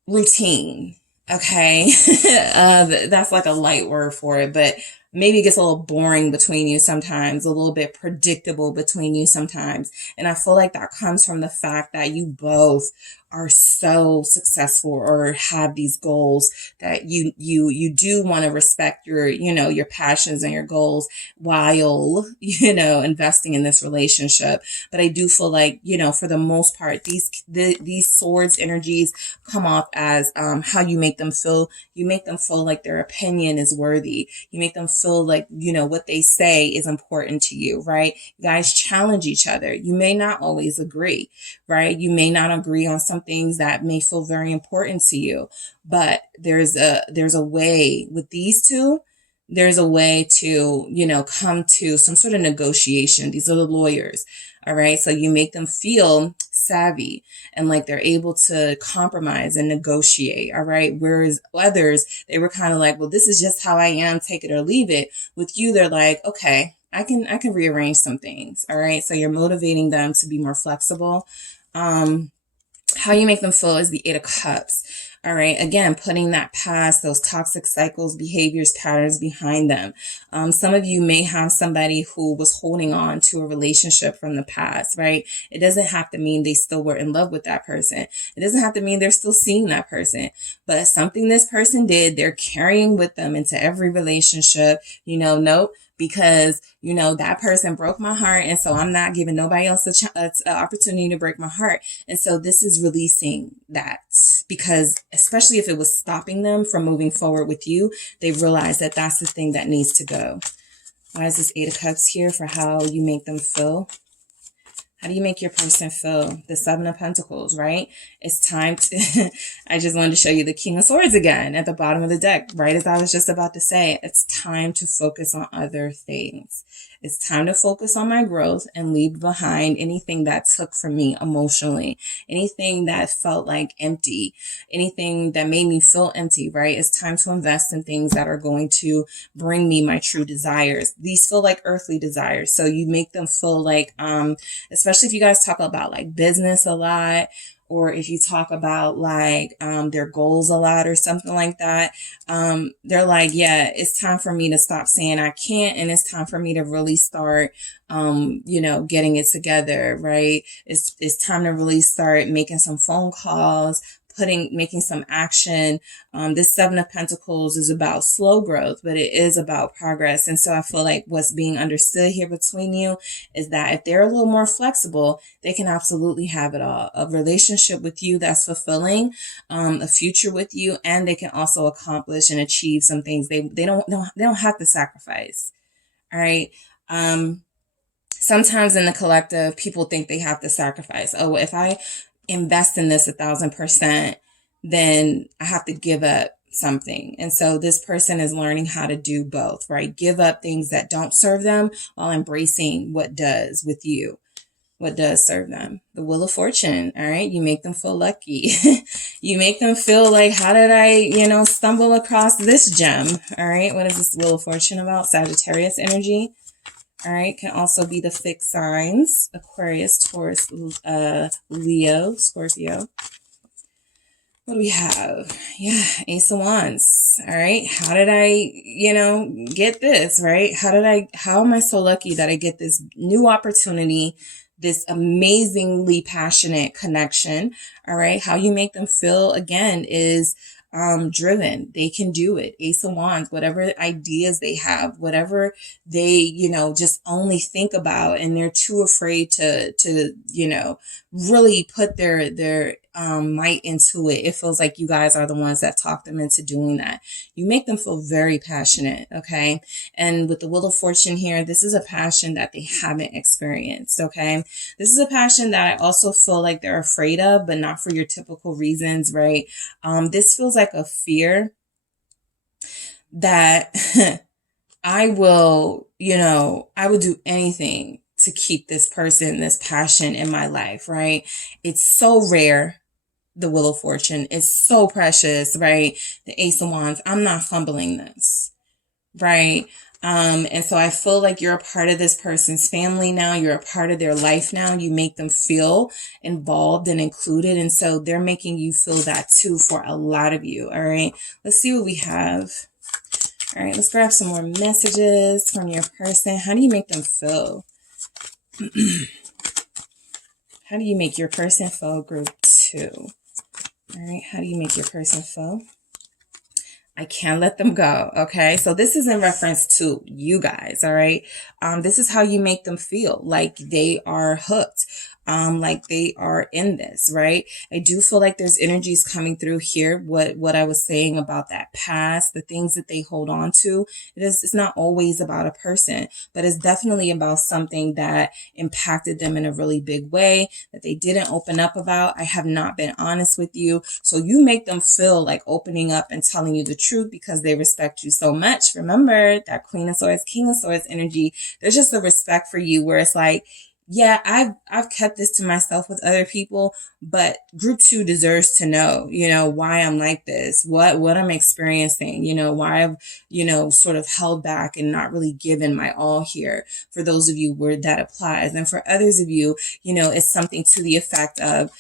routine. Okay. That's like a light word for it, but maybe it gets a little boring between you sometimes, a little bit predictable between you sometimes. And I feel like that comes from the fact that you both are so successful or have these goals that you do want to respect your, you know, your passions and your goals while, you know, investing in this relationship. But I do feel like, you know, for the most part, these swords energies come off as how you make them feel. You make them feel like their opinion is worthy. You make them feel like, you know, what they say is important to you, right? You guys challenge each other. You may not always agree, right? You may not agree on some things that may feel very important to you, but there's a way with these two. There's a way to, you know, come to some sort of negotiation. These are the lawyers. All right. So you make them feel savvy and like they're able to compromise and negotiate. All right. Whereas others, they were kind of like, well, this is just how I am, take it or leave it. With you, they're like, okay, I can rearrange some things. All right. So you're motivating them to be more flexible. How you make them feel is the Eight of Cups. All right. Again, putting that past, those toxic cycles, behaviors, patterns behind them. Some of you may have somebody who was holding on to a relationship from the past, right? It doesn't have to mean they still were in love with that person. It doesn't have to mean they're still seeing that person, but something this person did, they're carrying with them into every relationship. You know, nope. Because, you know, that person broke my heart. And so I'm not giving nobody else an opportunity to break my heart. And so this is releasing that, because especially if it was stopping them from moving forward with you, they realize that that's the thing that needs to go. Why is this Eight of Cups here for how you make them feel? How do you make your person feel? The Seven of Pentacles, right? It's time to, I just wanted to show you the King of Swords again at the bottom of the deck, right as I was just about to say. It's time to focus on other things. It's time to focus on my growth and leave behind anything that took from me emotionally, anything that felt like empty, anything that made me feel empty, right? It's time to invest in things that are going to bring me my true desires. These feel like earthly desires. So you make them feel like, especially if you guys talk about like business a lot, or if you talk about like their goals a lot or something like that, they're like, yeah, it's time for me to stop saying I can't, and it's time for me to really start, you know, getting it together, right? It's time to really start making some phone calls, making some action. This Seven of Pentacles is about slow growth, but it is about progress. And so I feel like what's being understood here between you is that if they're a little more flexible, they can absolutely have it all. A relationship with you that's fulfilling, a future with you, and they can also accomplish and achieve some things they don't have to sacrifice. All right. Sometimes in the collective, people think they have to sacrifice. Oh, if I invest in this 1,000%, then I have to give up something. And so this person is learning how to do both, right? Give up things that don't serve them while embracing what does with you, what does serve them. The Wheel of Fortune, all right? You make them feel lucky. You make them feel like, how did I, you know, stumble across this gem? All right. What is this Wheel of Fortune about? Sagittarius energy. All right, can also be the fixed signs: Aquarius, Taurus, Leo, Scorpio. What do we have? Yeah, Ace of Wands. All right, how did I, you know, get this, right? How am I so lucky that I get this new opportunity, this amazingly passionate connection? All right, how you make them feel, again, is driven. They can do it. Ace of Wands, whatever ideas they have, whatever they, you know, just only think about, and they're too afraid to, you know, really put their might into it. It feels like you guys are the ones that talk them into doing that. You make them feel very passionate, okay? And with the Wheel of Fortune here, this is a passion that they haven't experienced, okay? This is a passion that I also feel like they're afraid of, but not for your typical reasons, right? This feels like a fear that I will, you know, I would do anything to keep this person, this passion in my life, right? It's so rare, the Wheel of Fortune. It's so precious, right? The Ace of Wands. I'm not fumbling this, right? And so I feel like you're a part of this person's family now. You're a part of their life now. You make them feel involved and included. And so they're making you feel that too for a lot of you. All right. Let's see what we have. All right. Let's grab some more messages from your person. How do you make them feel? How do you make your person feel, group 2? All right. How do you make your person feel? I can't let them go. Okay. So this is in reference to you guys. All right. This is how you make them feel like they are hooked. Like they are in this, right? I do feel like there's energies coming through here. What I was saying about that past, the things that they hold on to. It's not always about a person, but it's definitely about something that impacted them in a really big way that they didn't open up about. I have not been honest with you. So you make them feel like opening up and telling you the truth because they respect you so much. Remember that Queen of Swords, King of Swords energy. There's just a respect for you where it's like, yeah, I've kept this to myself with other people, but group 2 deserves to know, you know, why I'm like this, what I'm experiencing, you know, why I've, you know, sort of held back and not really given my all here. For those of you where that applies. And for others of you, you know, it's something to the effect of,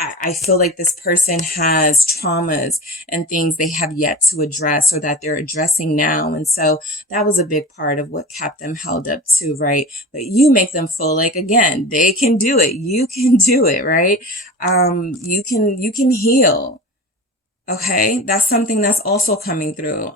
I feel like this person has traumas and things they have yet to address or that they're addressing now. And so that was a big part of what kept them held up too, right? But you make them feel like, again, they can do it. You can do it, right? You can heal. Okay. That's something that's also coming through.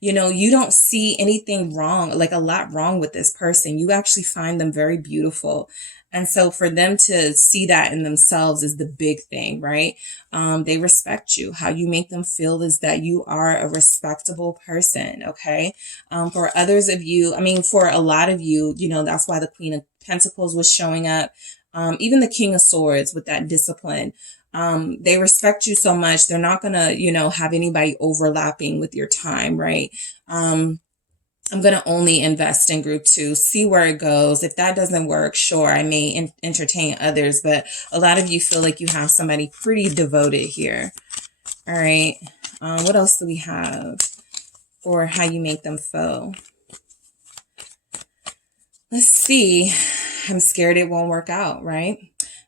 You know, you don't see anything wrong, like a lot wrong with this person. You actually find them very beautiful. And so for them to see that in themselves is the big thing, right? They respect you. How you make them feel is that you are a respectable person, okay? For others of you, I mean, for a lot of you, you know, that's why the Queen of Pentacles was showing up. Even the King of Swords with that discipline. They respect you so much. They're not going to, you know, have anybody overlapping with your time, right? I'm going to only invest in group 2, see where it goes. If that doesn't work, sure, I may entertain others, but a lot of you feel like you have somebody pretty devoted here. All right. What else do we have for how you make them feel? Let's see. I'm scared it won't work out, right?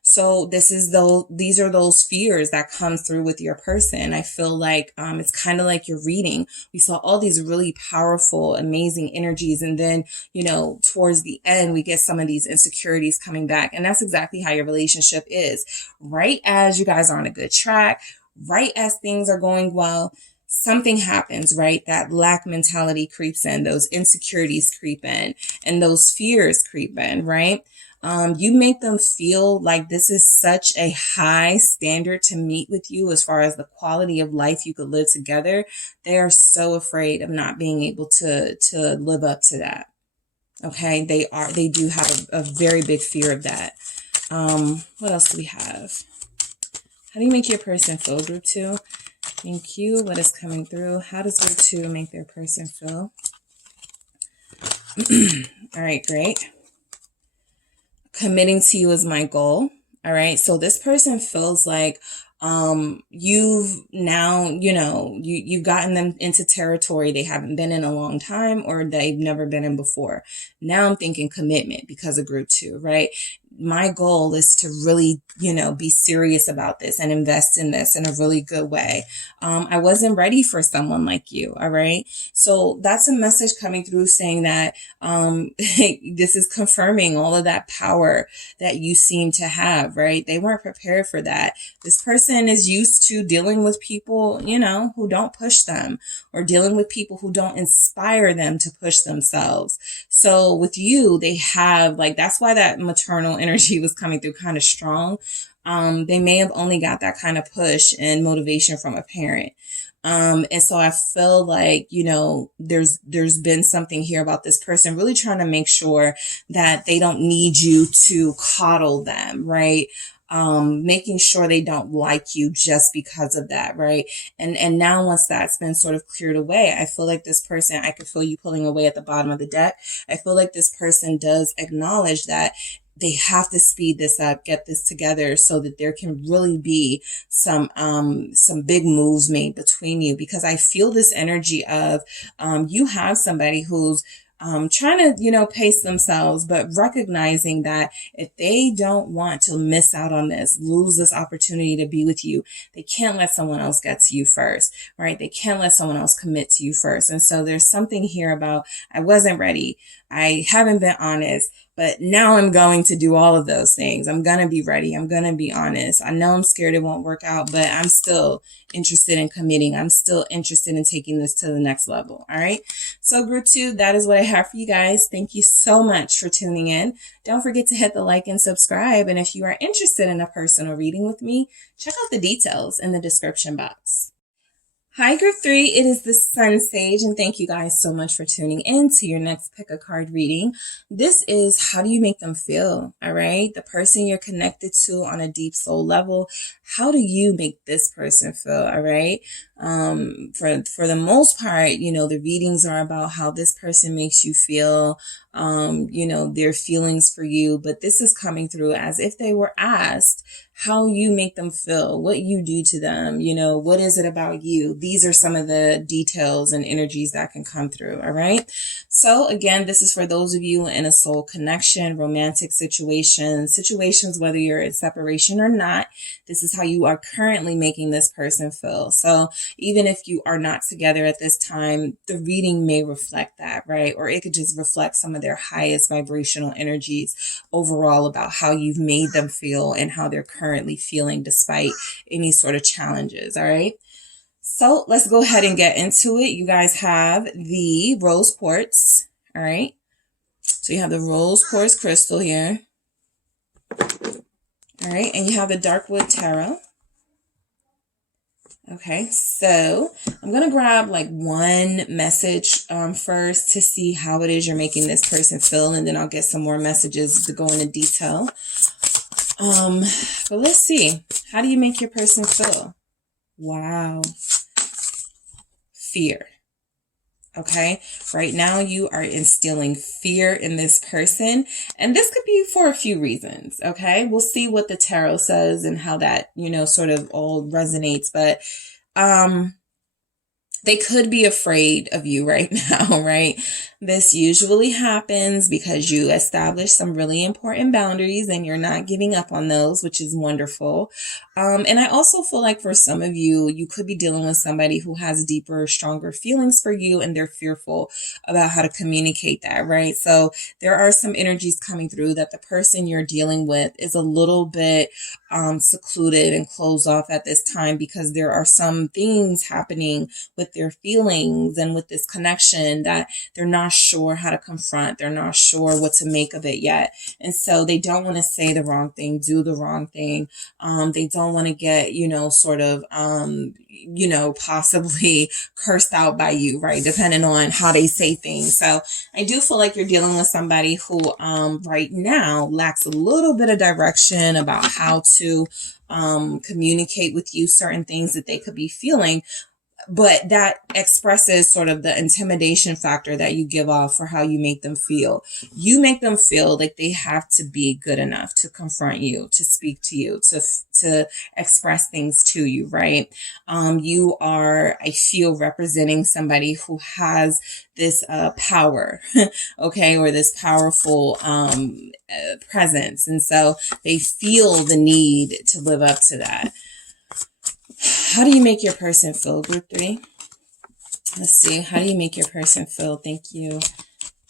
So these are those fears that come through with your person. I feel like it's kind of like you're reading. We saw all these really powerful, amazing energies. And then, you know, towards the end, we get some of these insecurities coming back. And that's exactly how your relationship is. Right as you guys are on a good track, right as things are going well, something happens, right? That lack mentality creeps in, those insecurities creep in, and those fears creep in, right? You make them feel like this is such a high standard to meet with you as far as the quality of life you could live together. They are so afraid of not being able to live up to that. Okay. They do have a very big fear of that. What else do we have? How do you make your person feel, group 2? Thank you. What is coming through? How does group 2 make their person feel? All right, great. Committing to you is my goal. All right. So this person feels like you've now, you know, you've gotten them into territory they haven't been in a long time or they've never been in before. Now I'm thinking commitment because of group 2, right? my goal is to really, you know, be serious about this and invest in this in a really good way. I wasn't ready for someone like you. All right. So that's a message coming through saying that this is confirming all of that power that you seem to have, right? They weren't prepared for that. This person is used to dealing with people, you know, who don't push them, or dealing with people who don't inspire them to push themselves. So with you, they have, like, that's why that maternal energy was coming through kind of strong. They may have only got that kind of push and motivation from a parent. And so I feel like, you know, there's been something here about this person really trying to make sure that they don't need you to coddle them, right? Making sure they don't like you just because of that, right? And now once that's been sort of cleared away, I feel like this person, I could feel you pulling away at the bottom of the deck. I feel like this person does acknowledge that they have to speed this up, get this together so that there can really be some big moves made between you, because I feel this energy of, you have somebody who's, trying to, you know, pace themselves, but recognizing that if they don't want to miss out on this, lose this opportunity to be with you, they can't let someone else get to you first, right? They can't let someone else commit to you first. And so there's something here about, I wasn't ready. I haven't been honest, but now I'm going to do all of those things. I'm going to be ready. I'm going to be honest. I know I'm scared it won't work out, but I'm still interested in committing. I'm still interested in taking this to the next level. All right. So group 2, that is what I have for you guys. Thank you so much for tuning in. Don't forget to hit the like and subscribe. And if you are interested in a personal reading with me, check out the details in the description box. Hi, group 3, it is the SunSage, and thank you guys so much for tuning in to your next pick a card reading. This is, how do you make them feel? All right. The person you're connected to on a deep soul level. How do you make this person feel? All right. For the most part, you know, the readings are about how this person makes you feel, you know, their feelings for you, but this is coming through as if they were asked how you make them feel, what you do to them, you know, what is it about you? These are some of the details and energies that can come through. All right. So again, this is for those of you in a soul connection, romantic situations, whether you're in separation or not. This is how you are currently making this person feel. So even if you are not together at this time, the reading may reflect that, right? Or it could just reflect some of their highest vibrational energies overall about how you've made them feel and how they're currently feeling despite any sort of challenges. All right. So let's go ahead and get into it. You guys have the rose quartz. All right. So you have the rose quartz crystal here. All right. And you have the dark wood tarot. Okay, so I'm going to grab like one message first to see how it is you're making this person feel, and then I'll get some more messages to go into detail. But let's see. How do you make your person feel? Wow. Fear. Okay, right now you are instilling fear in this person, and this could be for a few reasons. Okay, we'll see what the tarot says and how that, you know, sort of all resonates, but they could be afraid of you right now, right? This usually happens because you establish some really important boundaries and you're not giving up on those, which is wonderful. And I also feel like for some of you, you could be dealing with somebody who has deeper, stronger feelings for you, and they're fearful about how to communicate that, right? So there are some energies coming through that the person you're dealing with is a little bit secluded and closed off at this time, because there are some things happening with their feelings and with this connection that they're not sure how to confront. They're not sure what to make of it yet. And so they don't want to say the wrong thing, do the wrong thing. They don't want to get, you know, sort of, you know, possibly cursed out by you, right? Depending on how they say things. So I do feel like you're dealing with somebody who right now lacks a little bit of direction about how to communicate with you certain things that they could be feeling. but that expresses sort of the intimidation factor that you give off for how you make them feel. You make them feel like they have to be good enough to confront you, to speak to you, to express things to you, right? You are, I feel, representing somebody who has this power, okay, or this powerful presence. And so they feel the need to live up to that. How do you make your person feel, group 3? Let's see. How do you make your person feel? Thank you.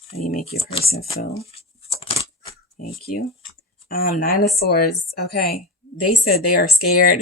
How do you make your person feel? Thank you. 9 of Swords. Okay. They said they are scared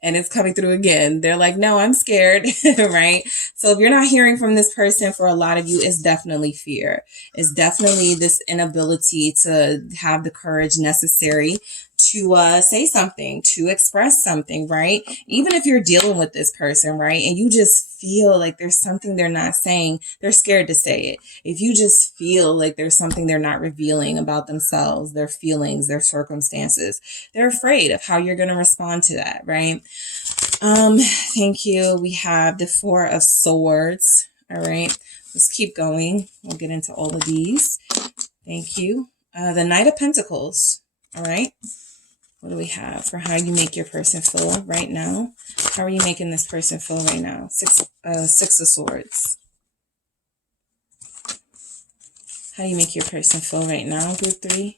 and it's coming through again. They're like, no, I'm scared, right? So if you're not hearing from this person, for a lot of you, it's definitely fear. It's definitely this inability to have the courage necessary to say something, to express something, right? Even if you're dealing with this person, right? And you just feel like there's something they're not saying, they're scared to say it. If you just feel like there's something they're not revealing about themselves, their feelings, their circumstances, they're afraid of how you're going to respond to that, right? Thank you. We have the 4 of Swords. All right. Let's keep going. We'll get into all of these. Thank you. The Knight of Pentacles. All right. What do we have for how you make your person feel right now? How are you making this person feel right now? 6 of Swords. How do you make your person feel right now, group 3?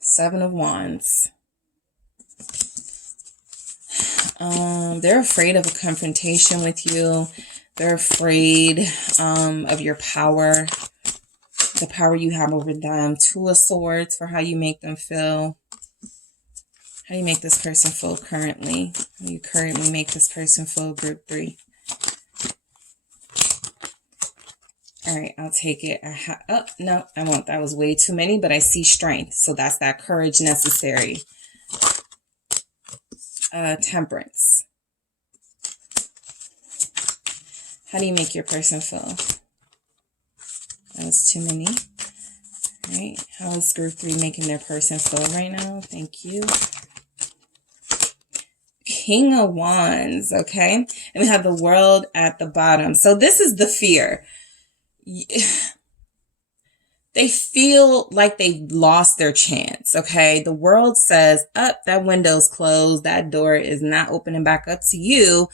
7 of Wands. They're afraid of a confrontation with you. They're afraid of your power. The power you have over them. 2 of Swords for how you make them feel. How do you make this person feel currently? How do you currently make this person feel, group 3? All right, I'll take it. Oh, no, I won't. That was way too many, but I see strength. So that's that courage necessary. Temperance. How do you make your person feel? That was too many. All right. How is group 3 making their person feel right now? Thank you. King of Wands. Okay. And we have the World at the bottom. So this is the fear. They feel like they've lost their chance, okay? The World says, that window's closed. That door is not opening back up to you.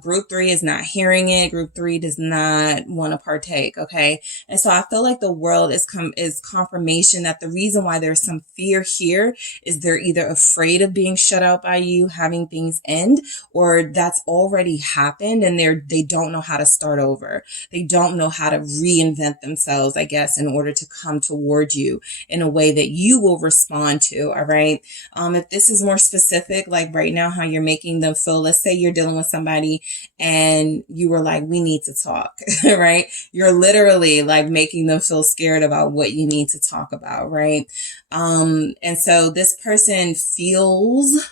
Group 3 is not hearing it. Group 3 does not want to partake, okay? And so I feel like the World is confirmation that the reason why there's some fear here is they're either afraid of being shut out by you, having things end, or that's already happened and they don't know how to start over. They don't know how to reinvent themselves, I guess, in order to come toward you in a way that you will respond to, all right? If this is more specific, like right now, how you're making them feel, let's say you're dealing with somebody and you were like, we need to talk, right? You're literally like making them feel scared about what you need to talk about, right? And so this person feels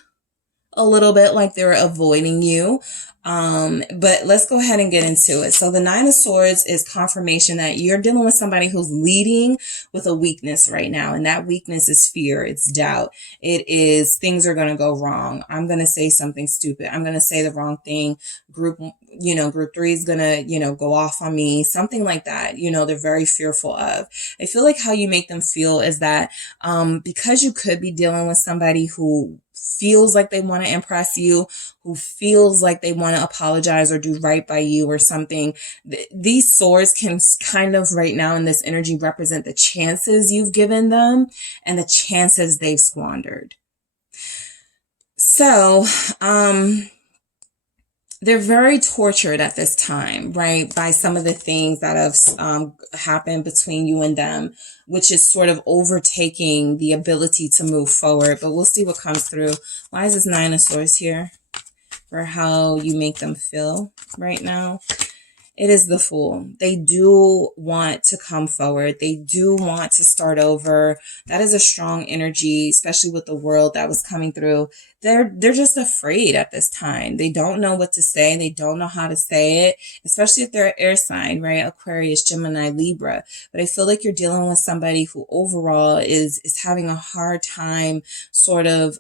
a little bit like they're avoiding you. But let's go ahead and get into it. So the 9 of Swords is confirmation that you're dealing with somebody who's leading with a weakness right now. And that weakness is fear. It's doubt. It is things are going to go wrong. I'm going to say something stupid. I'm going to say the wrong thing. Group 3 is going to, go off on me. Something like that. They're very fearful of. I feel like how you make them feel is that, because you could be dealing with somebody who feels like they want to impress you, who feels like they want to apologize or do right by you or something. These swords can kind of right now in this energy represent the chances you've given them and the chances they've squandered. So, they're very tortured at this time, right? By some of the things that have happened between you and them, which is sort of overtaking the ability to move forward. But we'll see what comes through. Why is this 9 of Swords here? For how you make them feel right now. It is the Fool. They do want to come forward. They do want to start over. That is a strong energy, especially with the world that was coming through. They're just afraid at this time. They don't know what to say. They don't know how to say it, especially if they're an air sign, right? Aquarius, Gemini, Libra. But I feel like you're dealing with somebody who overall is having a hard time sort of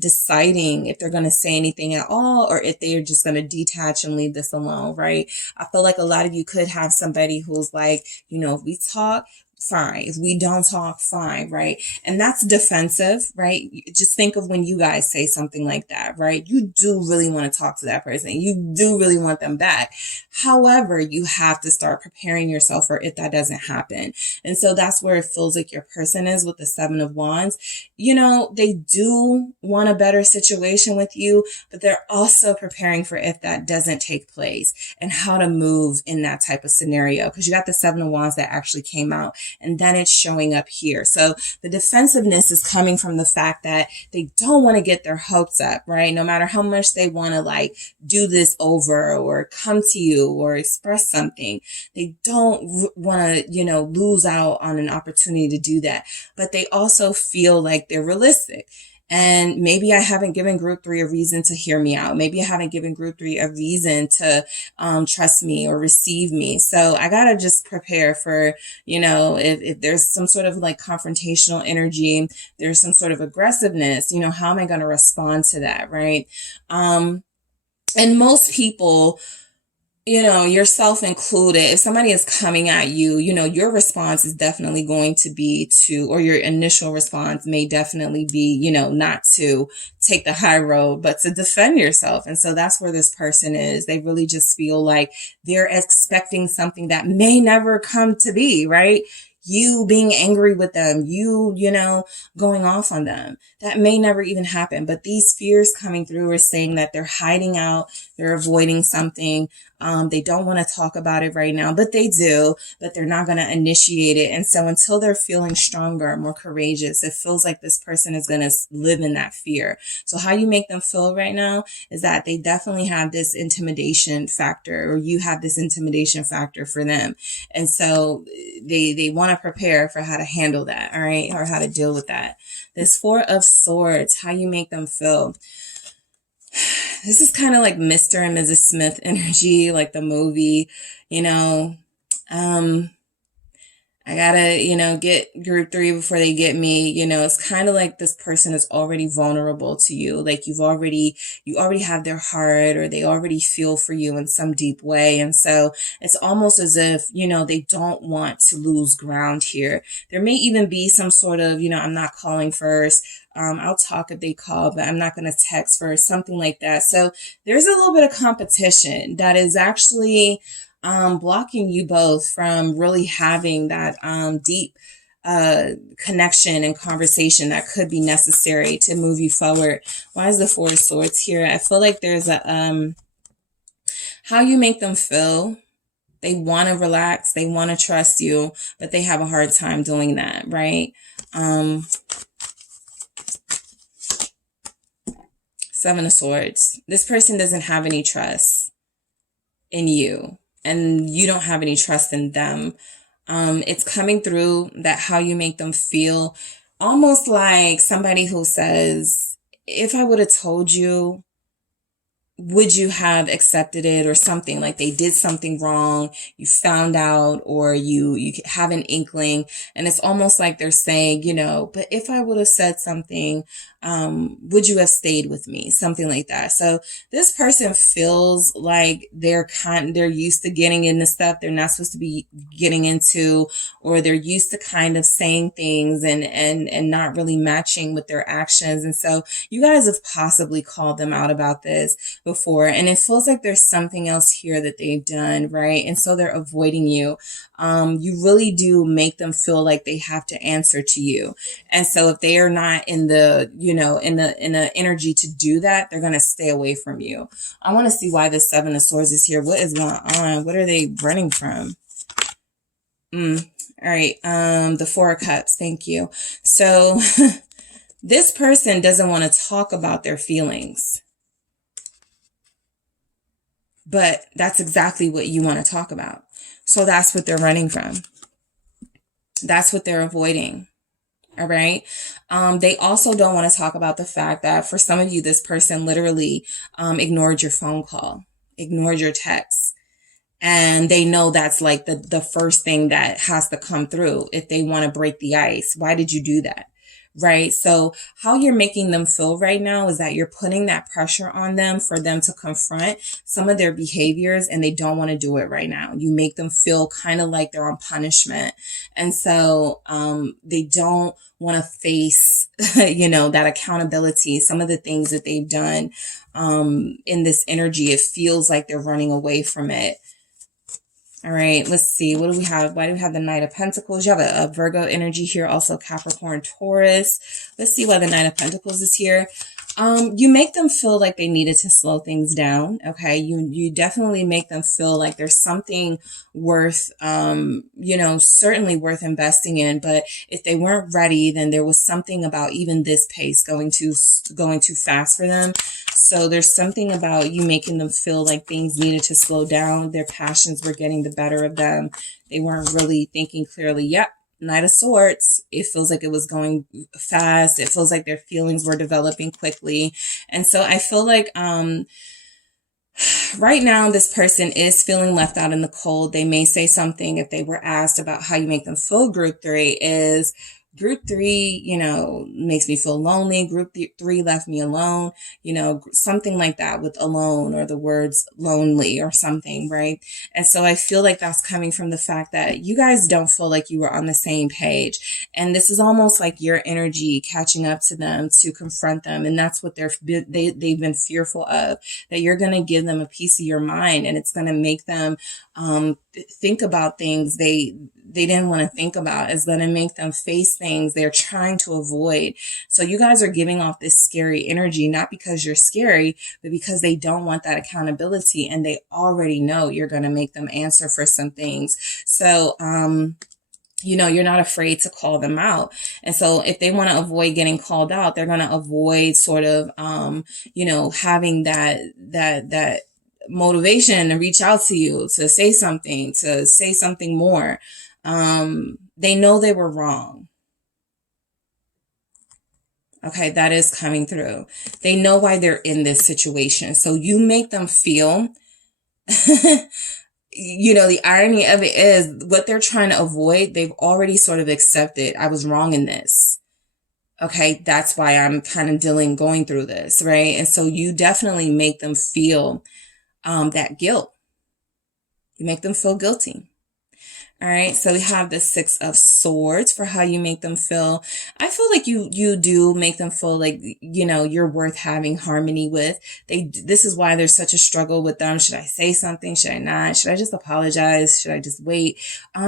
deciding if they're going to say anything at all, or if they are just going to detach and leave this alone, right? I feel like a lot of you could have somebody who's like, you know, if we talk, fine. If we don't talk, fine, right? And that's defensive, right? Just think of when you guys say something like that, right? You do really want to talk to that person. You do really want them back. However, you have to start preparing yourself for if that doesn't happen. And so that's where it feels like your person is with the Seven of Wands. You know, they do want a better situation with you, but they're also preparing for if that doesn't take place and how to move in that type of scenario. Because you got the Seven of Wands that actually came out, and then it's showing up here. So the defensiveness is coming from the fact that they don't want to get their hopes up, right? No matter how much they want to like do this over or come to you or express something, they don't want to, you know, lose out on an opportunity to do that. But they also feel like they're realistic. And maybe I haven't given group 3 a reason to hear me out. Maybe I haven't given group 3 a reason to trust me or receive me. So I got to just prepare for, you know, if there's some sort of like confrontational energy, there's some sort of aggressiveness, you know, how am I going to respond to that, right? And most people, you know, yourself included, if somebody is coming at you, you know, your response is definitely going to be to, or your initial response may definitely be, you know, not to take the high road, but to defend yourself. And so that's where this person is. They really just feel like they're expecting something that may never come to be, right? You being angry with them, you know, going off on them. That may never even happen. But these fears coming through are saying that they're hiding out, they're avoiding something. They don't want to talk about it right now, but they do, but they're not going to initiate it. And so until they're feeling stronger, more courageous, it feels like this person is going to live in that fear. So how you make them feel right now is that they definitely have this intimidation factor, or you have this intimidation factor for them. And so they want to prepare for how to handle that, all right, or how to deal with that. This Four of Swords, how you make them feel. This is kind of like Mr. and Mrs. Smith energy, like the movie, you know. I gotta, you know, get group 3 before they get me. You know, it's kind of like this person is already vulnerable to you. Like you already have their heart, or they already feel for you in some deep way. And so it's almost as if, you know, they don't want to lose ground here. There may even be some sort of, you know, I'm not calling first. I'll talk if they call, but I'm not going to text first, something like that. So there's a little bit of competition that is actually blocking you both from really having that deep connection and conversation that could be necessary to move you forward. Why is the Four of Swords here? I feel like there's a how you make them feel. They want to relax, they want to trust you, but they have a hard time doing that, right? Seven of Swords. This person doesn't have any trust in you, and you don't have any trust in them. It's coming through that how you make them feel, almost like somebody who says, if I would have told you, would you have accepted it, or something like they did something wrong, you found out, or you have an inkling, and it's almost like they're saying, you know, but if I would have said something, would you have stayed with me? Something like that. So this person feels like they're used to getting into stuff they're not supposed to be getting into, or they're used to kind of saying things and not really matching with their actions. And so you guys have possibly called them out about this before, and it feels like there's something else here that they've done, right? And so they're avoiding you. You really do make them feel like they have to answer to you. And so if they are not in the, you know, in the energy to do that, they're going to stay away from you. I want to see why the Seven of Swords is here. What is going on? What are they running from? All right. The Four of Cups. Thank you. So this person doesn't want to talk about their feelings. But that's exactly what you want to talk about. So that's what they're running from. That's what they're avoiding. All right. They also don't want to talk about the fact that for some of you, this person literally ignored your phone call, ignored your text. And they know that's like the first thing that has to come through if they want to break the ice. Why did you do that? Right? So how you're making them feel right now is that you're putting that pressure on them for them to confront some of their behaviors, and they don't want to do it right now. You make them feel kind of like they're on punishment. And so they don't want to face, that accountability, some of the things that they've done in this energy. It feels like they're running away from it. All right, let's see. What do we have? Why do we have the Knight of Pentacles? You have a Virgo energy here, also Capricorn, Taurus. Let's see why the Knight of Pentacles is here. You make them feel like they needed to slow things down. Okay. You definitely make them feel like there's something worth, certainly worth investing in. But if they weren't ready, then there was something about even this pace going too fast for them. So there's something about you making them feel like things needed to slow down. Their passions were getting the better of them. They weren't really thinking clearly. Yep. Knight of Swords. It feels like it was going fast. It feels like their feelings were developing quickly. And so I feel like right now this person is feeling left out in the cold. They may say something if they were asked about how you make them feel. Group 3 is Group 3, makes me feel lonely. Group 3 left me alone, something like that with alone or the words lonely or something, right? And so I feel like that's coming from the fact that you guys don't feel like you were on the same page. And this is almost like your energy catching up to them to confront them. And that's what they've been fearful of, that you're going to give them a piece of your mind, and it's going to make them think about things they didn't want to think about. It's going to make them face things they're trying to avoid. So you guys are giving off this scary energy, not because you're scary, but because they don't want that accountability, and they already know you're going to make them answer for some things. So, you're not afraid to call them out. And so if they want to avoid getting called out, they're going to avoid sort of, having that motivation to reach out to you, to say something more. They know they were wrong. Okay, that is coming through. They know why they're in this situation. So you make them feel, the irony of it is what they're trying to avoid, they've already sort of accepted, I was wrong in this. Okay, that's why I'm kind of going through this, right? And so you definitely make them feel that guilt. You make them feel guilty. All right. So we have the 6 of Swords for how you make them feel. I feel like you do make them feel like, you're worth having harmony with. This is why there's such a struggle with them. Should I say something? Should I not? Should I just apologize? Should I just wait?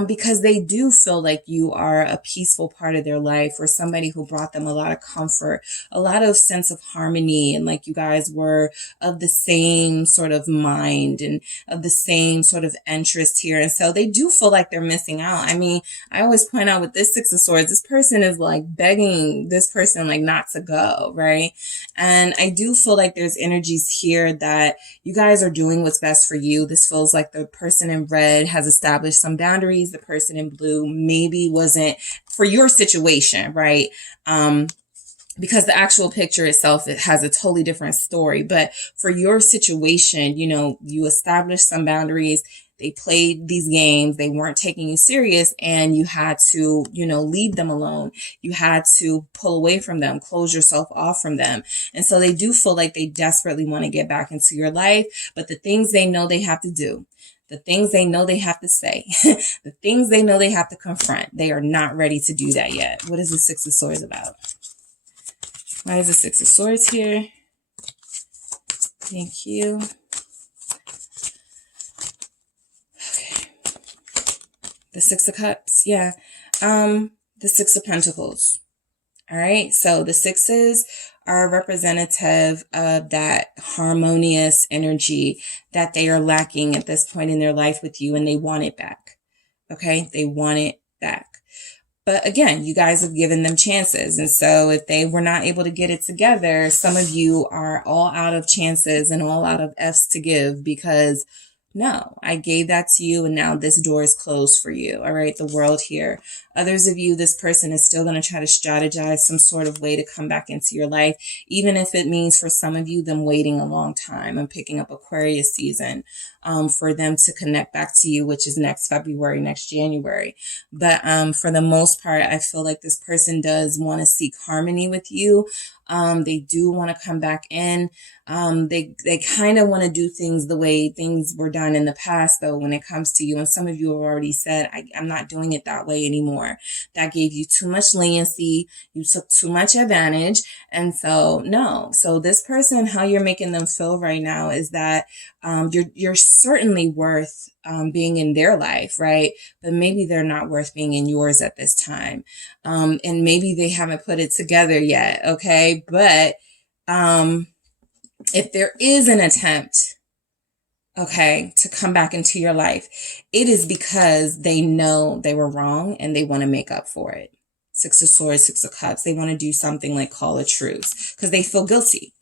Because they do feel like you are a peaceful part of their life, or somebody who brought them a lot of comfort, a lot of sense of harmony, and like you guys were of the same sort of mind and of the same sort of interest here. And so they do feel like they're missing out. I mean, I always point out with this 6 of Swords, this person is like begging this person like not to go, right? And I do feel like there's energies here that you guys are doing what's best for you. This feels like the person in red has established some boundaries. The person in blue maybe wasn't for your situation, right? Because the actual picture itself, it has a totally different story. But for your situation, you established some boundaries. They played these games. They weren't taking you serious, and you had to, leave them alone. You had to pull away from them, close yourself off from them. And so they do feel like they desperately want to get back into your life, but the things they know they have to do, the things they know they have to say, the things they know they have to confront, they are not ready to do that yet. What is the 6 of Swords about? Why is the 6 of Swords here? Thank you. The 6 of Cups, yeah. The 6 of Pentacles. All right, so the 6s are representative of that harmonious energy that they are lacking at this point in their life with you, and they want it back. Okay, they want it back. But again, you guys have given them chances. And so if they were not able to get it together, some of you are all out of chances and all out of F's to give because no, I gave that to you and now this door is closed for you. All right, the world here. Others of you, this person is still going to try to strategize some sort of way to come back into your life, even if it means for some of you them waiting a long time and picking up Aquarius season for them to connect back to you, which is next February, next January. But for the most part, I feel like this person does want to seek harmony with you. They do want to come back in. They kind of want to do things the way things were done in the past, though, when it comes to you. And some of you have already said, I'm not doing it that way anymore. That gave you too much leniency. You took too much advantage. And so, no. So this person, how you're making them feel right now is that you're certainly worth being in their life, right? But maybe they're not worth being in yours at this time. And maybe they haven't put it together yet, okay? But if there is an attempt, okay, to come back into your life, it is because they know they were wrong and they want to make up for it. Six of Swords, Six of Cups. They want to do something like call a truce because they feel guilty.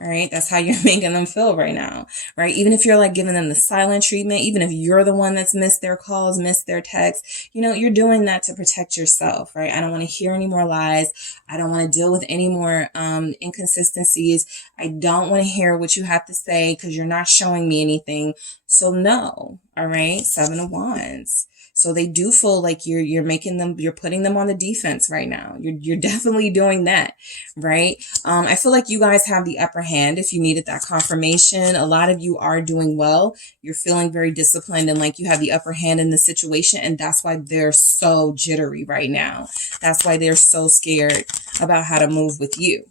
All right. That's how you're making them feel right now, right? Even if you're like giving them the silent treatment, even if you're the one that's missed their calls, missed their texts, you know, you're doing that to protect yourself, right? I don't want to hear any more lies. I don't want to deal with any more inconsistencies. I don't want to hear what you have to say because you're not showing me anything. So no. All right. Seven of Wands. So they do feel like you're making them, you're putting them on the defense right now. You're definitely doing that, right? I feel like you guys have the upper hand if you needed that confirmation. A lot of you are doing well. You're feeling very disciplined and like you have the upper hand in the situation. And that's why they're so jittery right now. That's why they're so scared about how to move with you.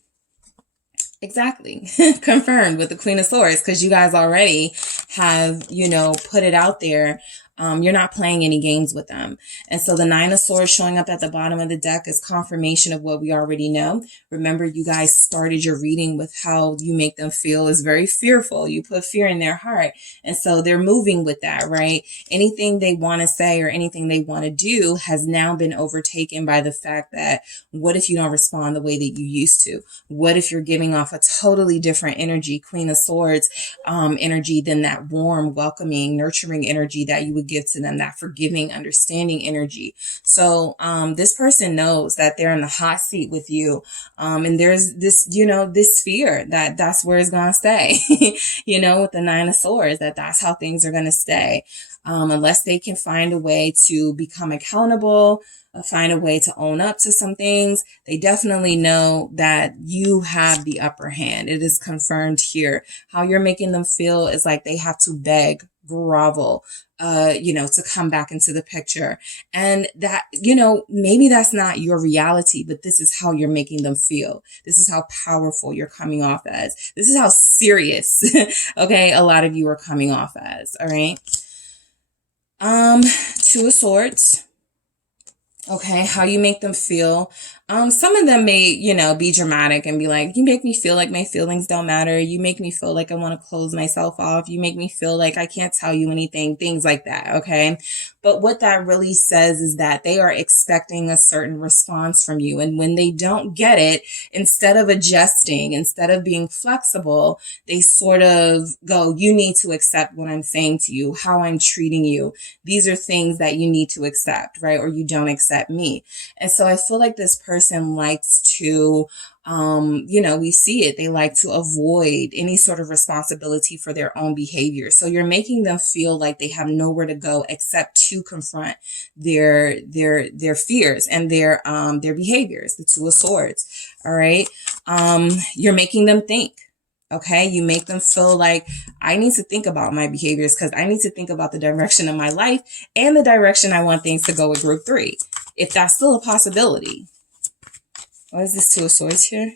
Exactly. Confirmed with the Queen of Swords because you guys already have, you know, put it out there. You're not playing any games with them. And so the Nine of Swords showing up at the bottom of the deck is confirmation of what we already know. Remember, you guys started your reading with how you make them feel is very fearful. You put fear in their heart. And so they're moving with that, right? Anything they want to say or anything they want to do has now been overtaken by the fact that what if you don't respond the way that you used to? What if you're giving off a totally different energy, Queen of Swords energy than that warm, welcoming, nurturing energy that you would give to them, that forgiving, understanding energy. So this person knows that they're in the hot seat with you. And there's this, you know, this fear that that's where it's going to stay, you know, with the Nine of Swords, that's how things are going to stay. Unless they can find a way to become accountable, find a way to own up to some things, they definitely know that you have the upper hand. It is confirmed here. How you're making them feel is like they have to beg, grovel, you know, to come back into the picture. And that, you know, maybe that's not your reality, but this is how you're making them feel. This is how powerful you're coming off as. This is how serious, okay, a lot of you are coming off as, all right? Two of Swords. Okay, how you make them feel. Some of them may, you know, be dramatic and be like, you make me feel like my feelings don't matter. You make me feel like I want to close myself off. You make me feel like I can't tell you anything, things like that. Okay. But what that really says is that they are expecting a certain response from you. And when they don't get it, instead of adjusting, instead of being flexible, they sort of go, you need to accept what I'm saying to you, how I'm treating you. These are things that you need to accept, right? Or you don't accept me. And so I feel like this person likes to, you know, we see it. They like to avoid any sort of responsibility for their own behavior. So you're making them feel like they have nowhere to go except to confront their fears and their behaviors, the Two of Swords. All right. You're making them think. Okay. You make them feel like I need to think about my behaviors because I need to think about the direction of my life and the direction I want things to go with group 3. If that's still a possibility. What is this Two of Swords here?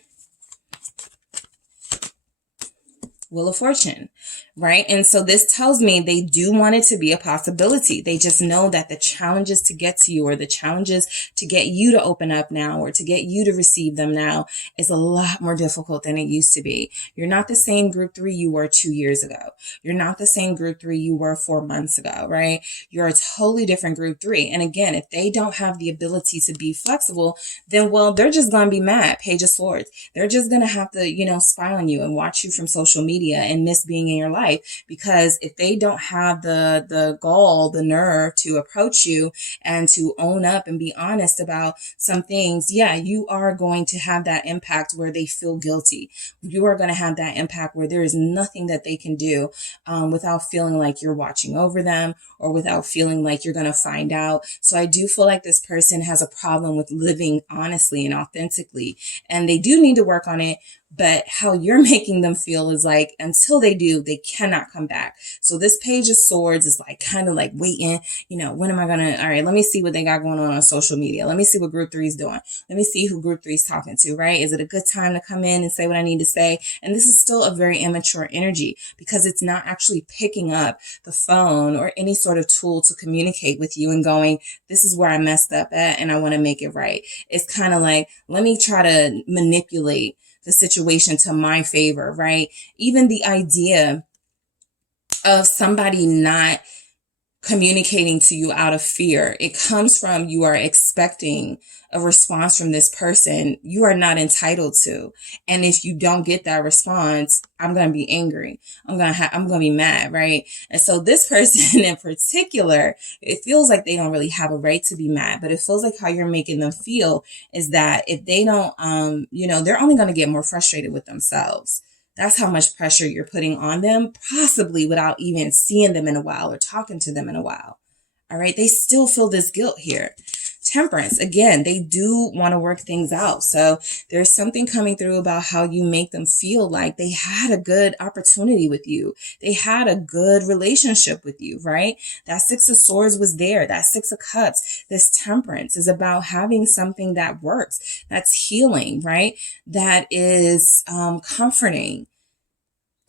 Wheel of Fortune, right? And so this tells me they do want it to be a possibility. They just know that the challenges to get to you, or the challenges to get you to open up now, or to get you to receive them now, is a lot more difficult than it used to be. You're not the same group 3 you were 2 years ago. You're not the same group 3 you were 4 months ago, right? You're a totally different group 3. And again, if they don't have the ability to be flexible, then, well, they're just going to be mad. Page of Swords. They're just going to have to, spy on you and watch you from social media and miss being in your life, because if they don't have the gall, the nerve to approach you and to own up and be honest about some things, yeah, you are going to have that impact where they feel guilty. You are going to have that impact where there is nothing that they can do without feeling like you're watching over them, or without feeling like you're going to find out. So I do feel like this person has a problem with living honestly and authentically, and they do need to work on it. But how you're making them feel is like, until they do, they cannot come back. So this Page of Swords is like kind of like waiting, when am I going to, all right, let me see what they got going on social media. Let me see what group 3 is doing. Let me see who group 3 is talking to, right? Is it a good time to come in and say what I need to say? And this is still a very immature energy, because it's not actually picking up the phone or any sort of tool to communicate with you and going, this is where I messed up at and I want to make it right. It's kind of like, let me try to manipulate the situation to my favor, right? Even the idea of somebody not communicating to you out of fear, it comes from you are expecting a response from this person you are not entitled to. And if you don't get that response, I'm going to be angry. I'm going to be mad, right? And so this person in particular, it feels like they don't really have a right to be mad, but it feels like how you're making them feel is that if they don't, they're only going to get more frustrated with themselves. That's how much pressure you're putting on them, possibly without even seeing them in a while or talking to them in a while. All right. They still feel this guilt here. Temperance, again, they do want to work things out. So there's something coming through about how you make them feel like they had a good opportunity with you. They had a good relationship with you, right? That 6 of Swords was there. That 6 of Cups, this temperance is about having something that works, that's healing, right? That is comforting.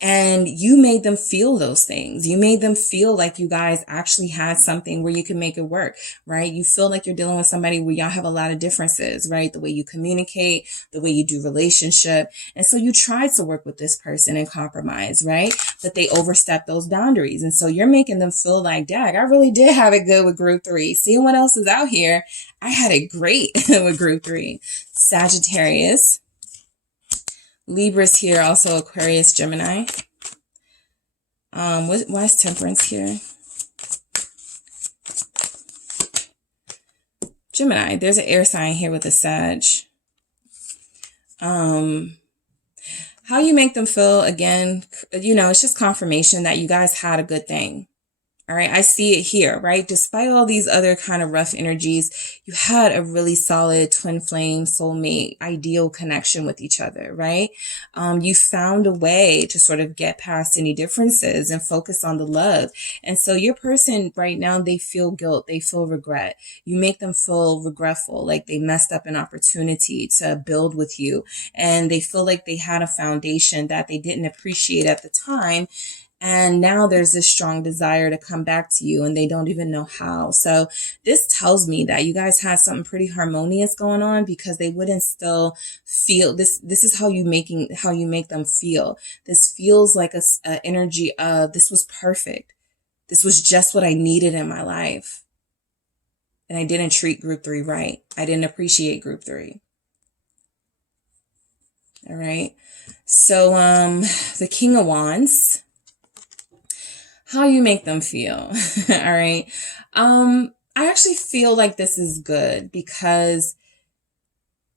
And you made them feel those things. You made them feel like you guys actually had something where you can make it work, right? You feel like you're dealing with somebody where y'all have a lot of differences, right? The way you communicate, the way you do relationship. And so you tried to work with this person and compromise, right? But they overstepped those boundaries. And so you're making them feel like, dag, I really did have it good with group 3. Seeing what else is out here, I had it great with group 3. Sagittarius. Libra's here, also Aquarius, Gemini. Why is Temperance here? Gemini, there's an air sign here with a Sag. How you make them feel, again, it's just confirmation that you guys had a good thing. All right. I see it here, right? Despite all these other kind of rough energies, you had a really solid twin flame, soulmate, ideal connection with each other, right? You found a way to sort of get past any differences and focus on the love. And so your person right now, they feel guilt. They feel regret. You make them feel regretful, like they messed up an opportunity to build with you. And they feel like they had a foundation that they didn't appreciate at the time. And now there's this strong desire to come back to you and they don't even know how. So this tells me that you guys had something pretty harmonious going on, because they wouldn't still feel this. This is how you make them feel. This feels like a energy of, this was perfect. This was just what I needed in my life. And I didn't treat group 3 right. I didn't appreciate group 3. All right. So, the King of Wands. How you make them feel. All right. I actually feel like this is good, because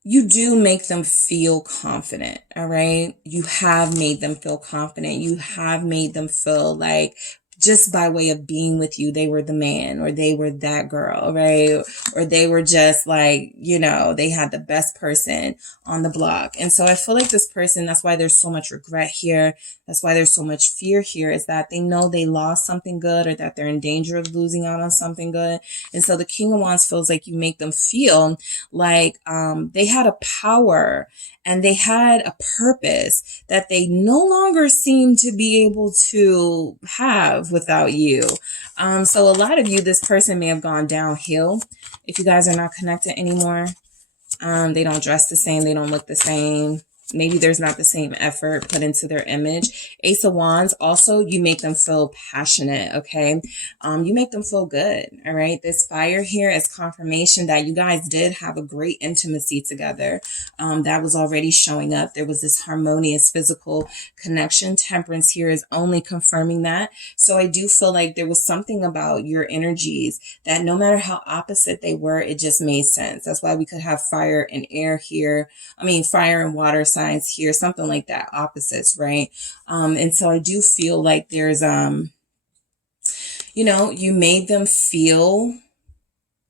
you do make them feel confident. All right. You have made them feel confident. You have made them feel like just by way of being with you, they were the man, or they were that girl, right? Or they were just like, you know, they had the best person on the block. And so I feel like this person, that's why there's so much regret here. That's why there's so much fear here, is that they know they lost something good, or that they're in danger of losing out on something good. And so the King of Wands feels like you make them feel like they had a power and they had a purpose that they no longer seem to be able to have without you. So a lot of you, this person may have gone downhill if you guys are not connected anymore. They don't dress the same. They don't look the same. Maybe there's not the same effort put into their image. Ace of Wands, also, you make them feel passionate, okay? You make them feel good, all right? This fire here is confirmation that you guys did have a great intimacy together. That was already showing up. There was this harmonious physical connection. Temperance here is only confirming that. So I do feel like there was something about your energies that no matter how opposite they were, it just made sense. That's why we could have fire and air here. I mean, fire and water signs here, something like that, opposites, right? And so I do feel like there's, you know, you made them feel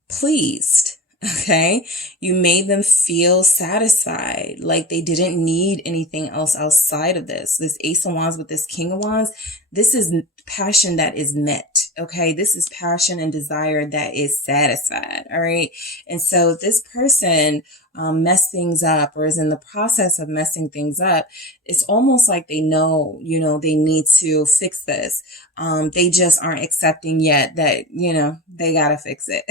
pleased. Okay. You made them feel satisfied, like they didn't need anything else outside of this. This Ace of Wands with this King of Wands, this is passion that is met. Okay. This is passion and desire that is satisfied. All right. And so this person mess things up, or is in the process of messing things up. It's almost like they know, you know, they need to fix this. They just aren't accepting yet that, you know, they got to fix it.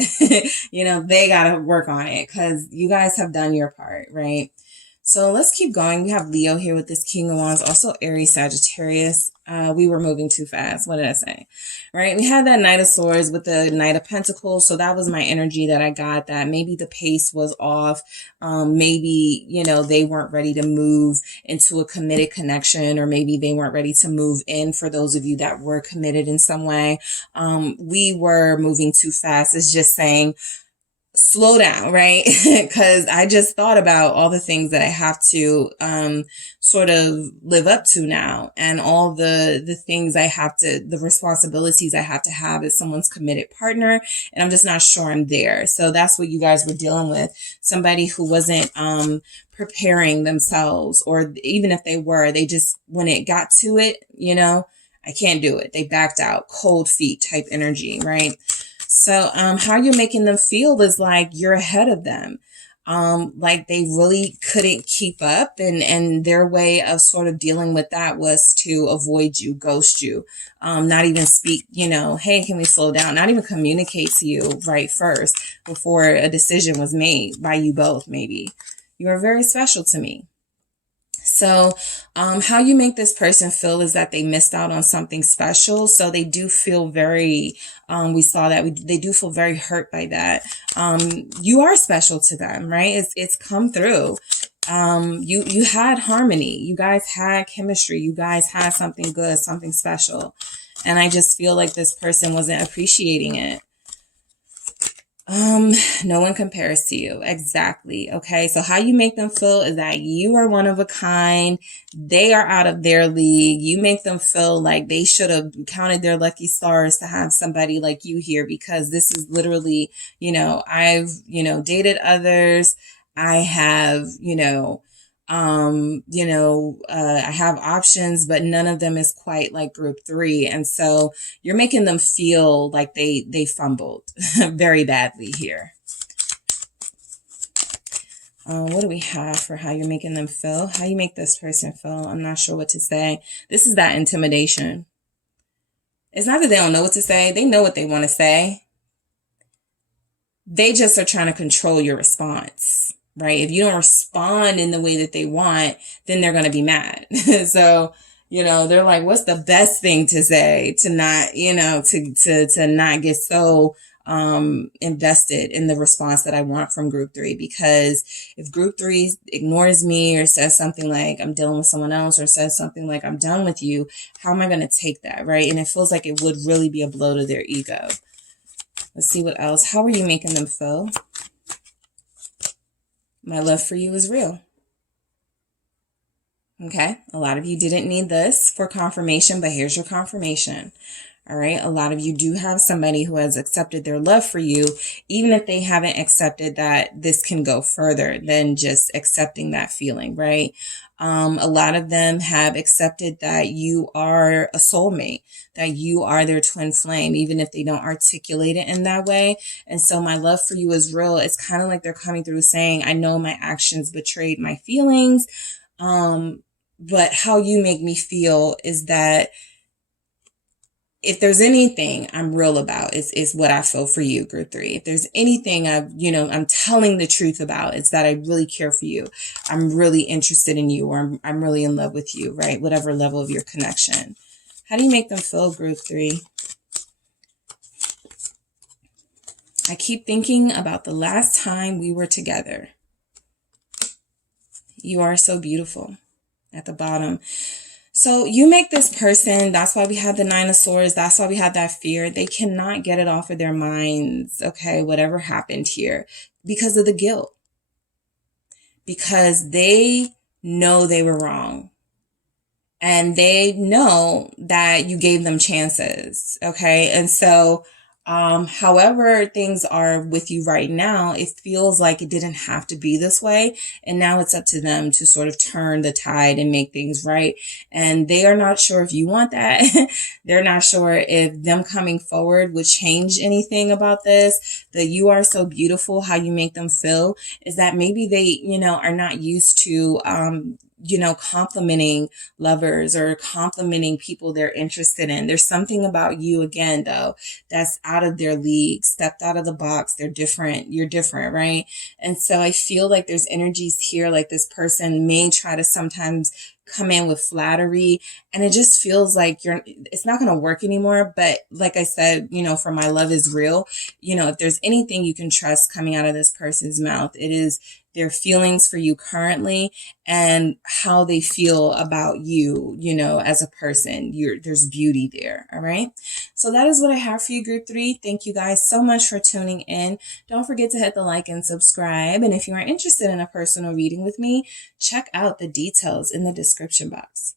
You know, they got to work on it because you guys have done your part, right? So let's keep going. We have Leo here with this King of Wands, also Aries, Sagittarius. We were moving too fast. What did I say? Right? We had that Knight of Swords with the Knight of Pentacles. So that was my energy that I got, that maybe the pace was off. Maybe, you know, they weren't ready to move into a committed connection, or maybe they weren't ready to move in, for those of you that were committed in some way. We were moving too fast. It's just saying, slow down, right? Because I just thought about all the things that I have to sort of live up to now, and all the things I have to, the responsibilities I have to have as someone's committed partner, and I'm just not sure I'm there. So that's what you guys were dealing with. Somebody who wasn't preparing themselves, or even if they were, they just, when it got to it, you know, I can't do it. They backed out, cold feet type energy, right? So how you're making them feel is like you're ahead of them. Like they really couldn't keep up, and their way of sort of dealing with that was to avoid you, ghost you, not even speak, you know, hey, can we slow down? Not even communicate to you right first before a decision was made by you both. Maybe you are very special to me. So how you make this person feel is that they missed out on something special. So they do feel very, we saw that they do feel very hurt by that. You are special to them, right? It's come through. You had harmony. You guys had chemistry. You guys had something good, something special. And I just feel like this person wasn't appreciating it. No one compares to you. Exactly. Okay. So how you make them feel is that you are one of a kind. They are out of their league. You make them feel like they should have counted their lucky stars to have somebody like you here, because this is literally, you know, I've, you know, dated others. I have, I have options, but none of them is quite like group 3. And so you're making them feel like they fumbled very badly here. What do we have for how you're making them feel? How you make this person feel? I'm not sure what to say. This is that intimidation. It's not that they don't know what to say. They know what they want to say. They just are trying to control your response. Right? If you don't respond in the way that they want, then they're going to be mad. So, you know, they're like, what's the best thing to say to not, you know, to not get so invested in the response that I want from group 3? Because if group 3 ignores me, or says something like I'm dealing with someone else, or says something like I'm done with you, how am I going to take that? Right? And it feels like it would really be a blow to their ego. Let's see what else. How are you making them feel? My love for you is real. Okay. A lot of you didn't need this for confirmation, but here's your confirmation. All right. A lot of you do have somebody who has accepted their love for you, even if they haven't accepted that this can go further than just accepting that feeling, right? A lot of them have accepted that you are a soulmate, that you are their twin flame, even if they don't articulate it in that way. And so my love for you is real. It's kind of like they're coming through saying, I know my actions betrayed my feelings. But how you make me feel is that if there's anything I'm real about, is what I feel for you, group 3. If there's anything I'm telling the truth about, it's that I really care for you. I'm really interested in you, or I'm really in love with you, right? Whatever level of your connection. How do you make them feel, group 3? I keep thinking about the last time we were together. You are so beautiful at the bottom. So you make this person, that's why we had the 9 of Swords, that's why we had that fear. They cannot get it off of their minds, okay, whatever happened here, because of the guilt. Because they know they were wrong. And they know that you gave them chances, okay? And so however things are with you right now, it feels like it didn't have to be this way. And now it's up to them to sort of turn the tide and make things right. And they are not sure if you want that. They're not sure if them coming forward would change anything about this. That you are so beautiful, how you make them feel is that maybe they, are not used to, complimenting lovers or complimenting people they're interested in. There's something about you, again, though, that's out of their league, stepped out of the box. They're different. You're different, right? And so I feel like there's energies here, like this person may try to sometimes come in with flattery, and it just feels like it's not going to work anymore. But like I said, for my love is real, if there's anything you can trust coming out of this person's mouth, it is their feelings for you currently and how they feel about you, as a person. There's beauty there. All right. So that is what I have for you, group 3. Thank you guys so much for tuning in. Don't forget to hit the like and subscribe. And if you are interested in a personal reading with me, check out the details in the description box.